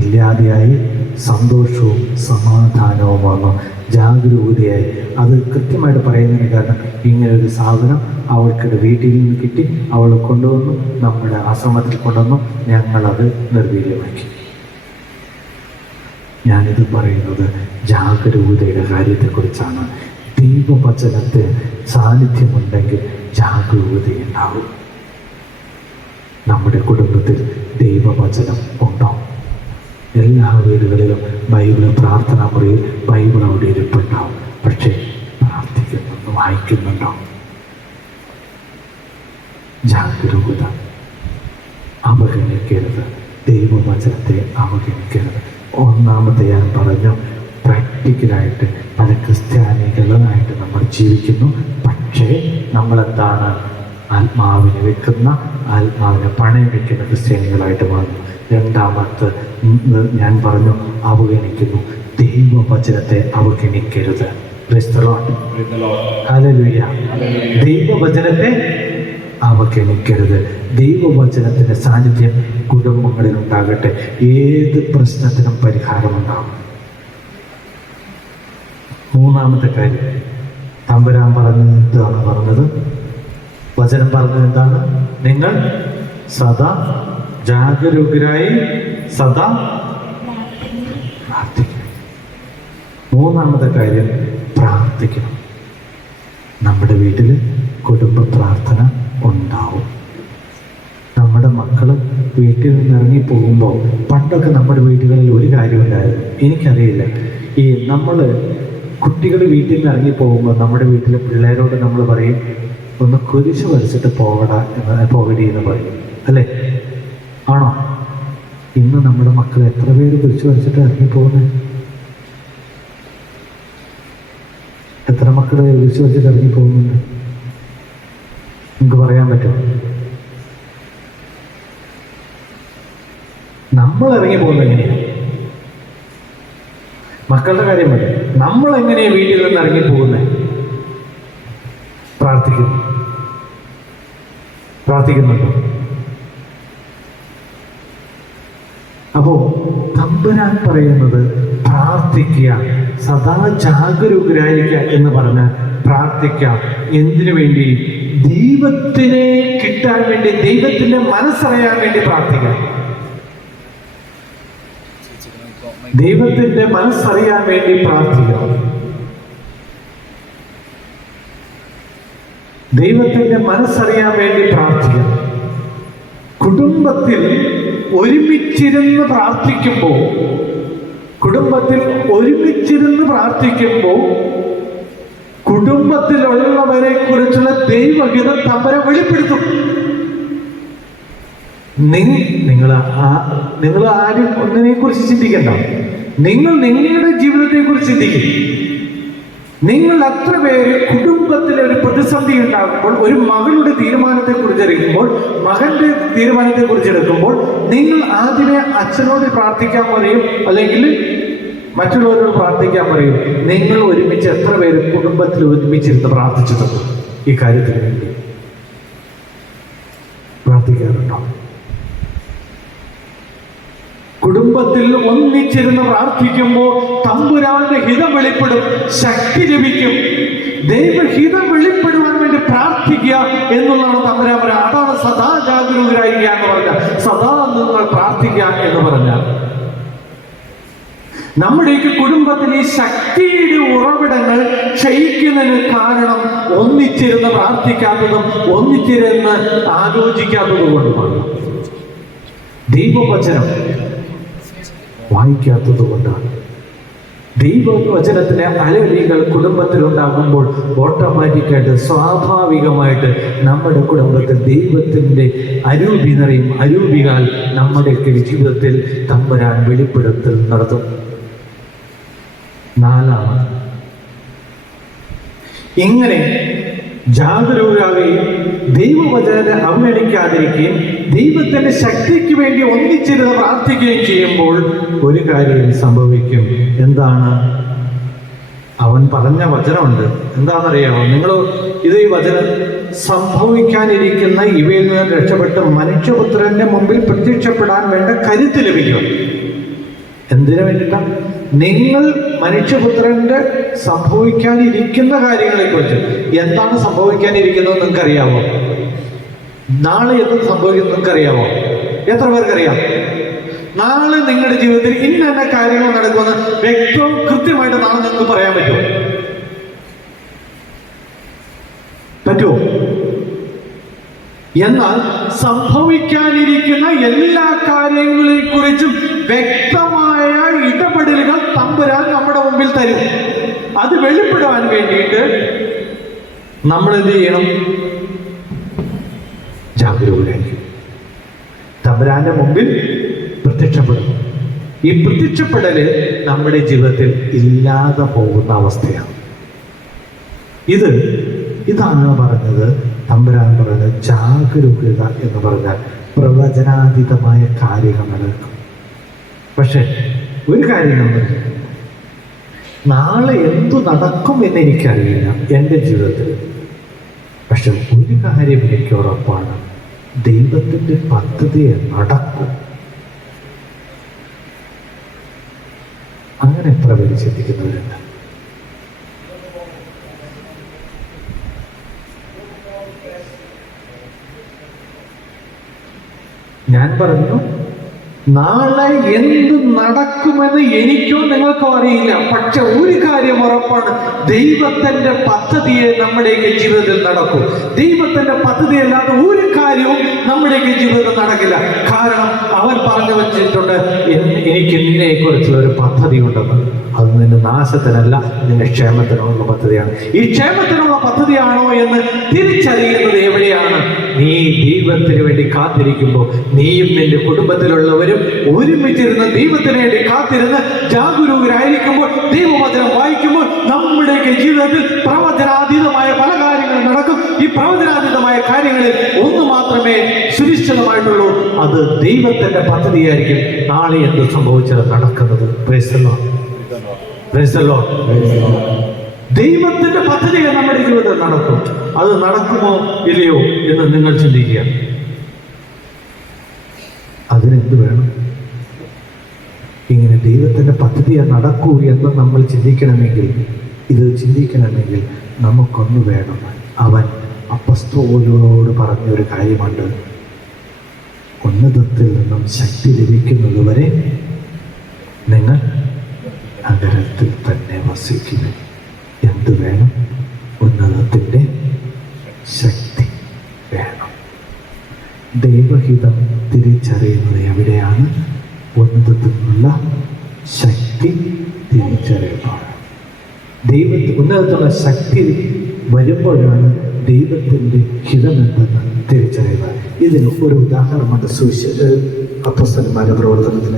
ഇല്ലാതെയായി. സന്തോഷവും സമാധാനവും വന്നു. ജാഗരൂകതയായി. അത് കൃത്യമായിട്ട് പറയുന്നതിന് കാരണം ഇങ്ങനൊരു സാധനം അവൾക്കിടെ വീട്ടിൽ നിന്ന് കിട്ടി, അവൾ കൊണ്ടുവന്നു, നമ്മുടെ ആശ്രമത്തിൽ കൊണ്ടുവന്നു, ഞങ്ങളത് നിർവീര്യമാക്കി. ഞാനിത് പറയുന്നത് ജാഗരൂകതയുടെ കാര്യത്തെക്കുറിച്ചാണ്. ദൈവവചനത്തിന് സാന്നിധ്യമുണ്ടെങ്കിൽ ജാഗരൂകതയുണ്ടാവും. നമ്മുടെ കുടുംബത്തിൽ ദൈവവചനം ഉണ്ടോ? എല്ലാ വീടുകളിലും ബൈബിൾ പ്രാർത്ഥനാ മുറിയിൽ ബൈബിൾ അവിടെ ഇരിപ്പുണ്ടാവും. പക്ഷേ പ്രാർത്ഥിക്കുന്നുണ്ടോ, വായിക്കുന്നുണ്ടോ? ജാഗരൂകത. അവഗണിക്കരുത്, ദൈവവചനത്തെ അവഗണിക്കരുത്. ഒന്നാമത്തെ ഞാൻ പറഞ്ഞു, പ്രാക്ടിക്കലായിട്ട് പല ക്രിസ്ത്യാനികളായിട്ട് നമ്മൾ ജീവിക്കുന്നു. പക്ഷേ നമ്മളെന്താണ്? ആത്മാവിനെ വെക്കുന്ന, ആത്മാവിനെ പണയം വെക്കുന്ന ക്രിസ്ത്യാനികളായിട്ട് മാറുന്നു. രണ്ടാമത്തെ ഞാൻ പറഞ്ഞു, അവഗണിക്കുന്നു. ദൈവവചനത്തെ അവഗണിക്കരുത്. ഹല്ലേലൂയ. ദൈവവചനത്തെ അവഗണിക്കരുത്. ദൈവവചനത്തിന്റെ സാന്നിധ്യം കുടുംബങ്ങളിൽ ഉണ്ടാകട്ടെ. ഏത് പ്രശ്നത്തിനും പരിഹാരമുണ്ടാകും. മൂന്നാമത്തെ കാര്യം, തമ്പുരാൻ എന്താണ് പറഞ്ഞത്? വചനം പറഞ്ഞത് എന്താണ്? നിങ്ങൾ സദാ ജാഗരൂകരായി സദാ പ്രാർത്ഥിക്കണം. മൂന്നാമത്തെ കാര്യം, പ്രാർത്ഥിക്കണം. നമ്മുടെ വീട്ടിൽ കുടുംബ പ്രാർത്ഥന ഉണ്ടാവും. നമ്മുടെ മക്കൾ വീട്ടിൽ നിന്ന് ഇറങ്ങി പോകുമ്പോൾ, പണ്ടൊക്കെ നമ്മുടെ വീടുകളിൽ ഒരു കാര്യമുണ്ടായിരുന്നു, എനിക്കറിയില്ല. ഈ നമ്മൾ കുട്ടികൾ വീട്ടിൽ നിന്ന് ഇറങ്ങി പോകുമ്പോൾ നമ്മുടെ വീട്ടിലെ പിള്ളേരോട് നമ്മൾ പറയും, ഒന്ന് കുരിശ് വരച്ചിട്ട് പോകടി എന്ന് പറയും, അല്ലേ? ആണോ? ഇന്ന് നമ്മുടെ മക്കൾ എത്ര പേര് കുരിശ് വരച്ചിട്ട് ഇറങ്ങി പോകുന്നത്? എത്ര മക്കൾ കുരിശ് വരച്ചിട്ട് ഇറങ്ങി പോകുന്നുണ്ട്? നിങ്ങൾക്ക് പറയാൻ പറ്റുമോ? നമ്മൾ ഇറങ്ങി പോകുന്നത് എങ്ങനെയാണ്? മക്കളുടെ കാര്യം മതി. നമ്മൾ എങ്ങനെയാണ് വീട്ടിൽ നിന്ന് ഇറങ്ങി പോകുന്നത്? പ്രാർത്ഥിക്കുന്നുണ്ടോ? അപ്പോ തമ്പുരാൻ പറയുന്നത് പ്രാർത്ഥിക്കുക, സദാ ജാഗരൂകരായിരിക്കുക എന്ന് പറഞ്ഞ് പ്രാർത്ഥിക്കാം. എന്തിനു വേണ്ടി? ദൈവത്തിനെ കിട്ടാൻ വേണ്ടി, ദൈവത്തിന്റെ മനസ്സറിയാൻ വേണ്ടി പ്രാർത്ഥിക്കാം. ദൈവത്തിന്റെ മനസ്സറിയാൻ വേണ്ടി പ്രാർത്ഥിക്കാം. ദൈവത്തിന്റെ മനസ്സറിയാൻ വേണ്ടി പ്രാർത്ഥിക്കാം. കുടുംബത്തിൽ ഒരുമിച്ചിരുന്ന് പ്രാർത്ഥിക്കുമ്പോൾ, കുടുംബത്തിലുള്ളവരെ കുറിച്ചുള്ള ദൈവഹിതം തമ്പുരാൻ വെളിപ്പെടുത്തും. നിങ്ങൾ ആരും ഒന്നിനെ കുറിച്ച് ചിന്തിക്കണ്ട. നിങ്ങൾ നിങ്ങളുടെ ജീവിതത്തെ കുറിച്ച് ചിന്തിക്കും. നിങ്ങൾ അത്ര പേര് കുടുംബത്തിലെ ഒരു പ്രതിസന്ധി ഉണ്ടാകുമ്പോൾ, ഒരു മകളുടെ തീരുമാനത്തെ കുറിച്ചെടുക്കുമ്പോൾ, മകന്റെ തീരുമാനത്തെ കുറിച്ചെടുക്കുമ്പോൾ, നിങ്ങൾ ആദ്യമേ അച്ഛനോട് പ്രാർത്ഥിക്കാൻ പറയും, അല്ലെങ്കിൽ മറ്റുള്ളവരോട് പ്രാർത്ഥിക്കാൻ പറയും. നിങ്ങൾ ഒരുമിച്ച് എത്ര പേര് കുടുംബത്തിൽ ഒരുമിച്ചിരുന്ന് പ്രാർത്ഥിച്ചിട്ടുണ്ട്? ഈ കാര്യത്തിന് വേണ്ടി പ്രാർത്ഥിക്കാറുണ്ടോ? കുടുംബത്തിൽ ഒന്നിച്ചിരുന്ന് പ്രാർത്ഥിക്കുമ്പോൾ തമ്പുരാന്റെ ഹിതം വെളിപ്പെടും, ശക്തി ലഭിക്കും. ദൈവഹിതം വെളിപ്പെടുവാൻ വേണ്ടി പ്രാർത്ഥിക്കുക എന്നുള്ളതാണ് തമ്പുരാൻ പറയുക. അതാണ് സദാ ജാഗരൂകരായിരിക്കുക എന്ന് പറഞ്ഞാൽ, സദാ നിങ്ങൾ പ്രാർത്ഥിക്കുക എന്ന് പറഞ്ഞാൽ. നമ്മുടെയൊക്കെ കുടുംബത്തിൽ ഈ ശക്തിയുടെ ഉറവിടങ്ങൾ ക്ഷയിക്കുന്നതിന് കാരണം ഒന്നിച്ചിരുന്ന് പ്രാർത്ഥിക്കാത്തതും ഒന്നിച്ചിരുന്ന് ആലോചിക്കാത്തതും കൊണ്ടുമാണ്. ദൈവവചനം വായിക്കാത്തത് കൊണ്ടാണ്. ദൈവവചനത്തിന്റെ അലരികൾ കുടുംബത്തിലുണ്ടാകുമ്പോൾ ഓട്ടോമാറ്റിക്കായിട്ട്, സ്വാഭാവികമായിട്ട് നമ്മുടെ കുടുംബത്തിൽ ദൈവത്തിന്റെ അരൂപി നിറയും. അരൂപികൾ നമ്മുടെയൊക്കെ ജീവിതത്തിൽ തമ്പുരാൻ വെളിപ്പെടുത്തൽ നടത്തും. നാലാമത്, ഇങ്ങനെ ജാഗരൂകരാകുകയും ദൈവവചനത്തെ അവഗണിക്കാതിരിക്കുകയും ദൈവത്തിന്റെ ശക്തിക്ക് വേണ്ടി ഒന്നിച്ചിരുന്ന് പ്രാർത്ഥിക്കുകയും ചെയ്യുമ്പോൾ ഒരു കാര്യം സംഭവിക്കും. എന്താണ്? അവൻ പറഞ്ഞ വചനമുണ്ട്. എന്താണെന്നറിയാമോ? നിങ്ങൾ ഇത് ഈ വചനം സംഭവിക്കാനിരിക്കുന്ന ഇവയിൽ നിന്ന് രക്ഷപ്പെട്ട് മനുഷ്യപുത്രന്റെ മുമ്പിൽ പ്രത്യക്ഷപ്പെടാൻ വേണ്ട കരുത്ത് ലഭിക്കും. എന്തിനു വേണ്ടിയിട്ടാണ്? നിങ്ങൾ മനുഷ്യപുത്രന്റെ സംഭവിക്കാനിരിക്കുന്ന കാര്യങ്ങളെക്കുറിച്ച്. എന്താണ് സംഭവിക്കാനിരിക്കുന്നത് നിങ്ങൾക്കറിയാമോ? നാളെ എന്ത് സംഭവിക്കുന്നത് നിങ്ങൾക്കറിയാമോ? എത്ര പേർക്കറിയാം? നാളെ നിങ്ങളുടെ ജീവിതത്തിൽ ഇന്ന കാര്യങ്ങൾ നടക്കുമെന്ന് വ്യക്തവും കൃത്യമായിട്ട് നാളെ നിങ്ങൾക്ക് പറയാൻ പറ്റുമോ? എന്നാൽ സംഭവിക്കാനിരിക്കുന്ന എല്ലാ കാര്യങ്ങളെ കുറിച്ചും വ്യക്തമായ ഇടപെടലുകൾ തമ്പുരാൻ നമ്മുടെ മുമ്പിൽ തരും. അത് വെളിപ്പെടുവാൻ വേണ്ടിയിട്ട് നമ്മൾ എന്ത് ചെയ്യണം? ജാഗരൂകരായിരിക്കും. തമ്പുരാന്റെ മുമ്പിൽ പ്രത്യക്ഷപ്പെടും. ഈ പ്രത്യക്ഷപ്പെടല് നമ്മുടെ ജീവിതത്തിൽ ഇല്ലാതെ പോകുന്ന അവസ്ഥയാണ്. ഇതാണ് പറഞ്ഞത്, തമ്പുരാൻ പറഞ്ഞത് ജാഗരൂകത എന്ന് പറഞ്ഞാൽ പ്രവചനാതീതമായ കാര്യങ്ങൾ നടക്കും. പക്ഷെ ഒരു കാര്യം നമ്മൾ, നാളെ എന്തു നടക്കും എന്ന് എനിക്കറിയില്ല എൻ്റെ ജീവിതത്തിൽ. പക്ഷെ ഒരു കാര്യം എനിക്ക് ഉറപ്പാണ്, ദൈവത്തിൻ്റെ പദ്ധതിയെ നടക്കും. അങ്ങനെ എത്ര പേര് ചിന്തിക്കുന്നവരുണ്ട്? ഞാൻ പറഞ്ഞു, നാളെ എന്ത് നടക്കുമെന്ന് എനിക്കോ നിങ്ങൾക്കോ അറിയില്ല. പക്ഷെ ഒരു കാര്യം ഉറപ്പാണ്, ദൈവത്തിന്റെ പദ്ധതിയെ നമ്മുടെയൊക്കെ ജീവിതത്തിൽ നടക്കും. ദൈവത്തിന്റെ പദ്ധതി അല്ലാതെ ഒരു കാര്യവും നമ്മുടെയൊക്കെ ജീവിതത്തിൽ നടക്കില്ല. കാരണം അവൻ പറഞ്ഞു വച്ചിട്ടുണ്ട്, എനിക്ക് നിന്നെ കുറിച്ചുള്ള ഒരു പദ്ധതി ഉണ്ടെന്ന്. അത് നിന്റെ നാശത്തിനല്ല, നിന്റെ ക്ഷേമത്തിനുള്ള പദ്ധതിയാണ്. ഈ ക്ഷേമത്തിനുള്ള പദ്ധതിയാണോ എന്ന് തിരിച്ചറിയുന്നത് എവിടെയാണ്? നീ ദൈവത്തിന് വേണ്ടി കാത്തിരിക്കുമ്പോൾ, നീയും നിന്റെ കുടുംബത്തിലുള്ളവരും ഒരുമിച്ചിരുന്ന് ദൈവത്തിന് വേണ്ടി കാത്തിരുന്ന് ജാഗരൂകരായിരിക്കുമ്പോൾ, ദൈവവചനം വായിക്കുമ്പോൾ നമ്മുടെയൊക്കെ ജീവിതത്തിൽ പ്രവചനാതീതമായ പല കാര്യങ്ങളും നടക്കും. ഈ പ്രവചനാതീതമായ കാര്യങ്ങളിൽ ഒന്ന് മാത്രമേ സുനിശ്ചിതമായിട്ടുള്ളൂ, അത് ദൈവത്തിന്റെ പദ്ധതിയായിരിക്കും. നാളെ എന്ത് സംഭവിച്ചത് നടക്കുന്നത്. Price the Lord. Praise the Lord. ദൈവത്തിന്റെ പദ്ധതികൾ നമ്മുടെ ജീവിതത്തിൽ നടക്കും. അത് നടക്കുമോ ഇല്ലയോ എന്ന് നിങ്ങൾ ചിന്തിക്കുക. അതിനെന്ത് വേണം? ഇങ്ങനെ ദൈവത്തിന്റെ പദ്ധതിയെ നടക്കൂ എന്ന് നമ്മൾ ചിന്തിക്കണമെങ്കിൽ, ഇത് ചിന്തിക്കണമെങ്കിൽ നമുക്കൊന്ന് വേണം. അവൻ അപ്പസ്തോലരോട് പറഞ്ഞൊരു കാര്യമുണ്ട്, ഉന്നതത്തിൽ നിന്നും ശക്തി ലഭിക്കുന്നത് വരെ നിങ്ങൾ നഗരത്തിൽ തന്നെ വസിക്കുക. എന്ത് വേണം? ഉന്നതത്തിൻ്റെ ശക്തി വേണം. ദൈവഹിതം തിരിച്ചറിയുന്നത് എവിടെയാണ്? ഉന്നതത്തിൽ നിന്നുള്ള ശക്തി തിരിച്ചറിയുന്നതാണ്. ഉന്നതത്തിലുള്ള ശക്തി വരുമ്പോഴാണ് ദൈവത്തിൻ്റെ ഹിതമെന്തെന്ന് തിരിച്ചറിയുന്നത്. ഇതിന് ഒരു ഉദാഹരണമുണ്ട് അപ്പോസ്തലന്മാരുടെ പ്രവർത്തനത്തിൽ.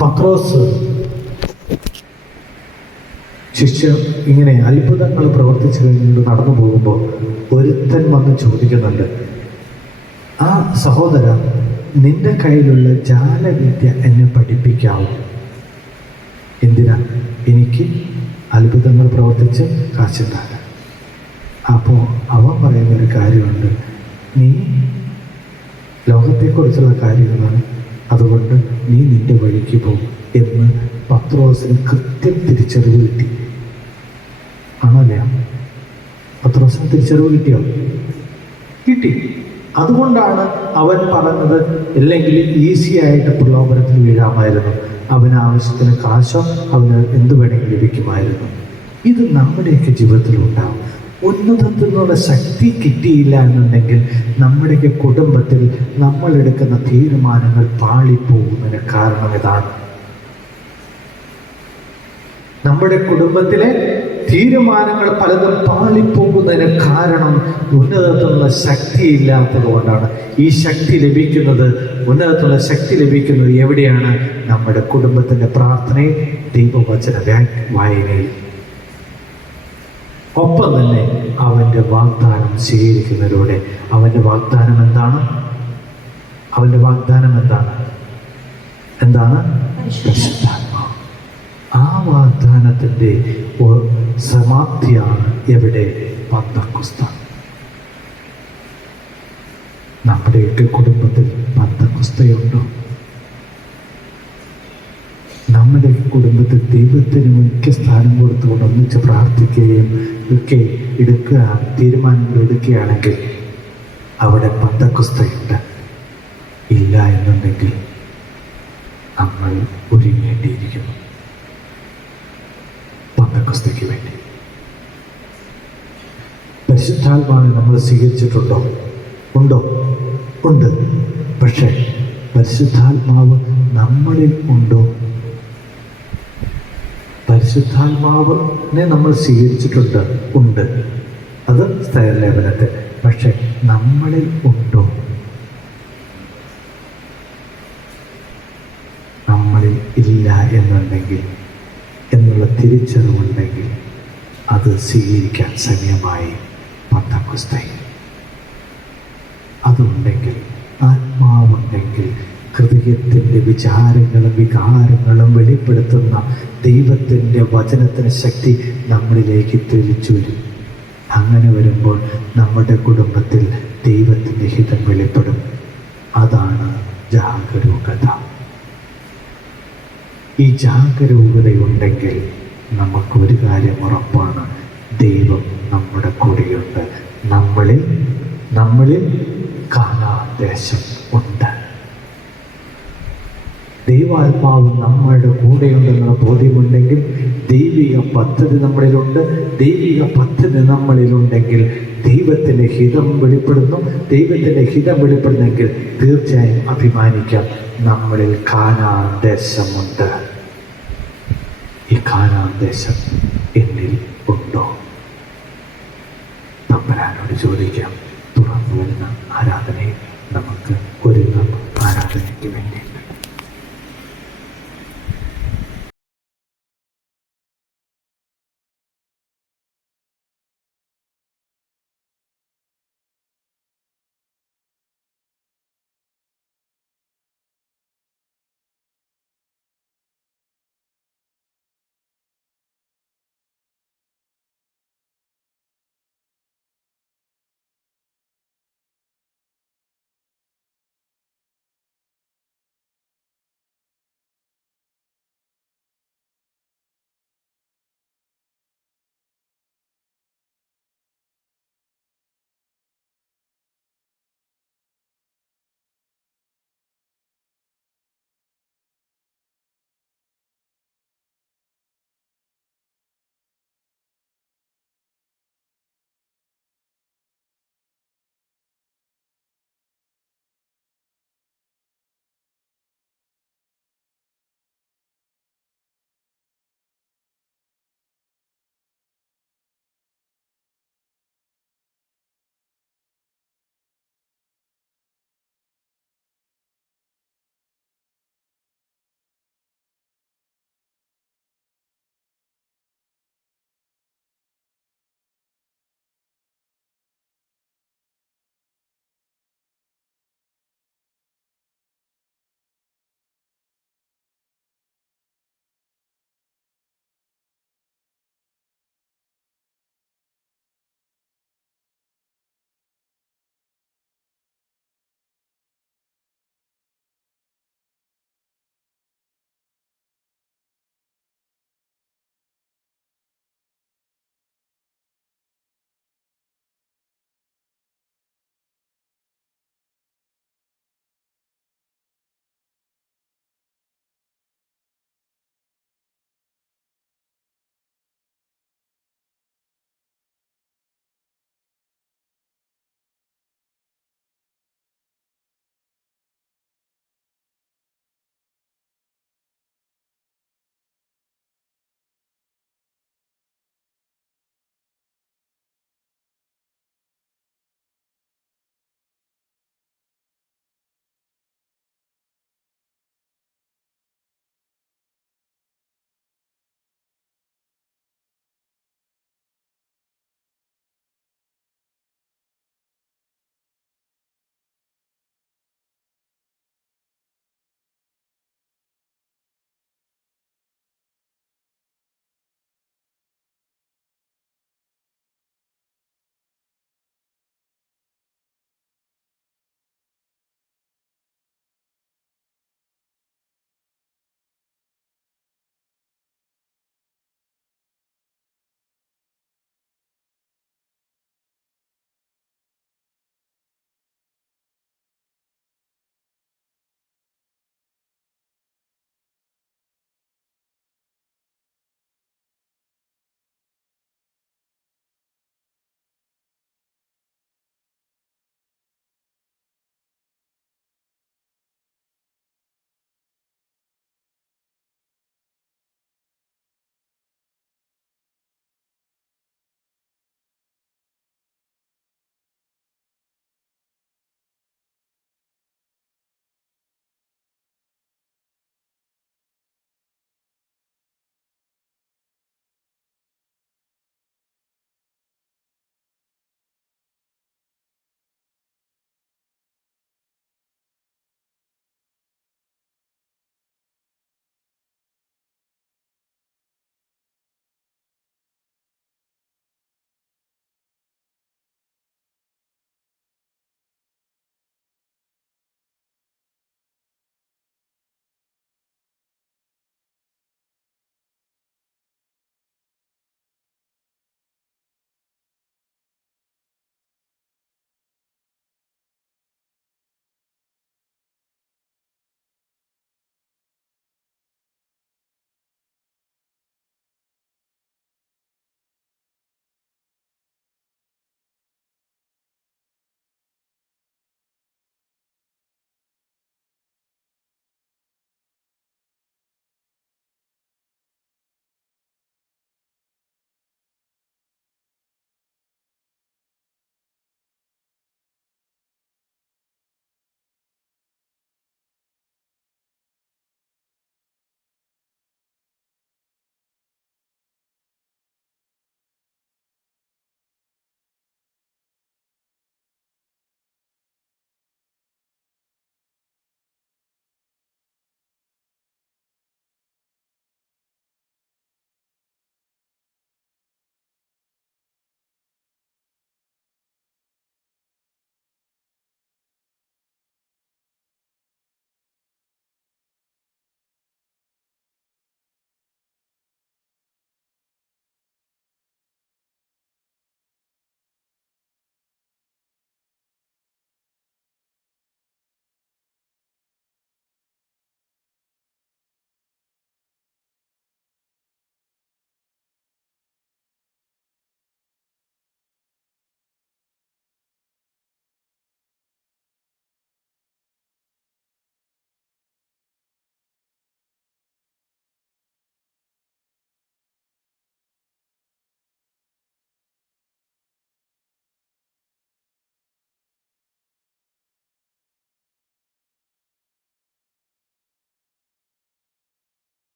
പത്രോസ് ശിഷ്യർ ഇങ്ങനെ അത്ഭുതങ്ങൾ പ്രവർത്തിച്ചു കഴിഞ്ഞിട്ട് നടന്നു പോകുമ്പോൾ ഒരുത്തൻ വന്ന് ചോദിക്കുന്നുണ്ട്, ആ സഹോദര, നിന്റെ കയ്യിലുള്ള ജാലവിദ്യ എന്നെ പഠിപ്പിക്കാവോ? എന്തിനാ? എനിക്ക് അത്ഭുതങ്ങൾ പ്രവർത്തിച്ച് കാശുണ്ടാകാൻ. അപ്പോൾ അവൻ പറയുന്നൊരു കാര്യമുണ്ട്, നീ ലോകത്തെക്കുറിച്ചുള്ള കാര്യങ്ങളാണ്, അതുകൊണ്ട് നീ നിന്റെ വഴിക്ക് പോകും എന്ന് പത്രോസിന് കൃത്യം തിരിച്ചറിവ് കിട്ടി. ആണല്ലേ? പത്രോസിന് തിരിച്ചറിവ് കിട്ടി. അതുകൊണ്ടാണ് അവൻ പറഞ്ഞത്, അല്ലെങ്കിൽ ഈസി ആയിട്ട് പ്രലോഭനത്തിൽ വീഴാമായിരുന്നു. അവന് ആവശ്യത്തിന് കാശോ അവന് എന്ത് വേണമെങ്കിലും ലഭിക്കുമായിരുന്നു. ഇത് നമ്മുടെയൊക്കെ ജീവിതത്തിൽ ഉണ്ടാവും. ഉന്നതത്തിൽ നിന്നുള്ള ശക്തി കിട്ടിയില്ല എന്നുണ്ടെങ്കിൽ നമ്മുടെയൊക്കെ കുടുംബത്തിൽ നമ്മളെടുക്കുന്ന തീരുമാനങ്ങൾ പാളിപ്പോകുന്നതിന് കാരണം ഇതാണ്. നമ്മുടെ കുടുംബത്തിലെ തീരുമാനങ്ങൾ പലതും പാളിപ്പോകുന്നതിന് കാരണം ഉന്നതത്തിലുള്ള ശക്തി ഇല്ലാത്തത് കൊണ്ടാണ്. ഈ ശക്തി ലഭിക്കുന്നത്, ഉന്നതത്തിലുള്ള ശക്തി ലഭിക്കുന്നത് എവിടെയാണ്? നമ്മുടെ കുടുംബത്തിൻ്റെ പ്രാർത്ഥനയിൽ, ദൈവവചന വായനയിൽ, ഒപ്പം തന്നെ അവൻ്റെ വാഗ്ദാനം സ്വീകരിക്കുന്നതിലൂടെ. അവൻ്റെ വാഗ്ദാനം എന്താണ്? എന്താണ്? പരിശുദ്ധാത്മാവ്. ആ വാഗ്ദാനത്തിൻ്റെ സമാപ്തിയാണ് എവിടെ? പെന്തക്കോസ്ത. നമ്മുടെയൊക്കെ കുടുംബത്തിൽ പെന്തക്കോസ്തയുണ്ടോ? കുടുംബത്തിൽ ദൈവത്തിന് മുഖ്യ സ്ഥാനം കൊടുത്തുകൊണ്ട് ഒന്നിച്ച് പ്രാർത്ഥിക്കുകയും ഒക്കെ തീരുമാനങ്ങൾ എടുക്കുകയാണെങ്കിൽ അവിടെ പന്തക്കുസ്തയുണ്ട്. ഇല്ല എന്നുണ്ടെങ്കിൽ നമ്മൾ ഒരുങ്ങേണ്ടിയിരിക്കുന്നു പന്തക്കുസ്തയ്ക്ക് വേണ്ടി. പരിശുദ്ധാത്മാവിനെ നമ്മൾ സ്വീകരിച്ചിട്ടുണ്ടോ? ഉണ്ടോ? ഉണ്ട്. പക്ഷേ പരിശുദ്ധാത്മാവ് നമ്മളിൽ ഉണ്ടോ? പരിശുദ്ധാത്മാവിനെ നമ്മൾ സ്വീകരിച്ചിട്ടുണ്ട്, ഉണ്ട്. അത് സ്ഥൈര്യലേപനത്തിൽ. പക്ഷെ നമ്മളിൽ ഉണ്ടോ? നമ്മളിൽ ഇല്ല എന്നുണ്ടെങ്കിൽ, എന്നുള്ള തിരിച്ചറിവുണ്ടെങ്കിൽ അത് സ്വീകരിക്കാൻ സമയമായി പന്തക്കുസ്തയിൽ. അതുണ്ടെങ്കിൽ, ആത്മാവുണ്ടെങ്കിൽ, ഹൃദയത്തിൻ്റെ വിചാരങ്ങളും വികാരങ്ങളും വെളിപ്പെടുത്തുന്ന ദൈവത്തിൻ്റെ വചനത്തിന് ശക്തി നമ്മളിലേക്ക് തെളിച്ചു വരും. അങ്ങനെ വരുമ്പോൾ നമ്മുടെ കുടുംബത്തിൽ ദൈവത്തിൻ്റെ ഹിതം വെളിപ്പെടും. അതാണ് ജാഗരൂകത. ഈ ജാഗരൂകതയുണ്ടെങ്കിൽ നമുക്കൊരു കാര്യം ഉറപ്പാണ്, ദൈവം നമ്മുടെ കൂടെയുണ്ട്. നമ്മളിൽ കാനാൻ ദേശം ഉണ്ട്. ദൈവാത്മാവ് നമ്മളുടെ കൂടെയുണ്ടെന്നുള്ള ബോധ്യമുണ്ടെങ്കിൽ ദൈവിക പദ്ധതി നമ്മളിലുണ്ട്. ദൈവിക പദ്ധതി നമ്മളിലുണ്ടെങ്കിൽ ദൈവത്തിൻ്റെ ഹിതം വെളിപ്പെടുന്നു. ദൈവത്തിൻ്റെ ഹിതം വെളിപ്പെടുന്നെങ്കിൽ തീർച്ചയായും അഭിമാനിക്കാം, നമ്മളിൽ കാനാൻ ദേശമുണ്ട്. ഈ കാനാൻ ദേശം എന്നിൽ ഉണ്ടോ? തമ്പുരാനോട് ചോദിക്കാം.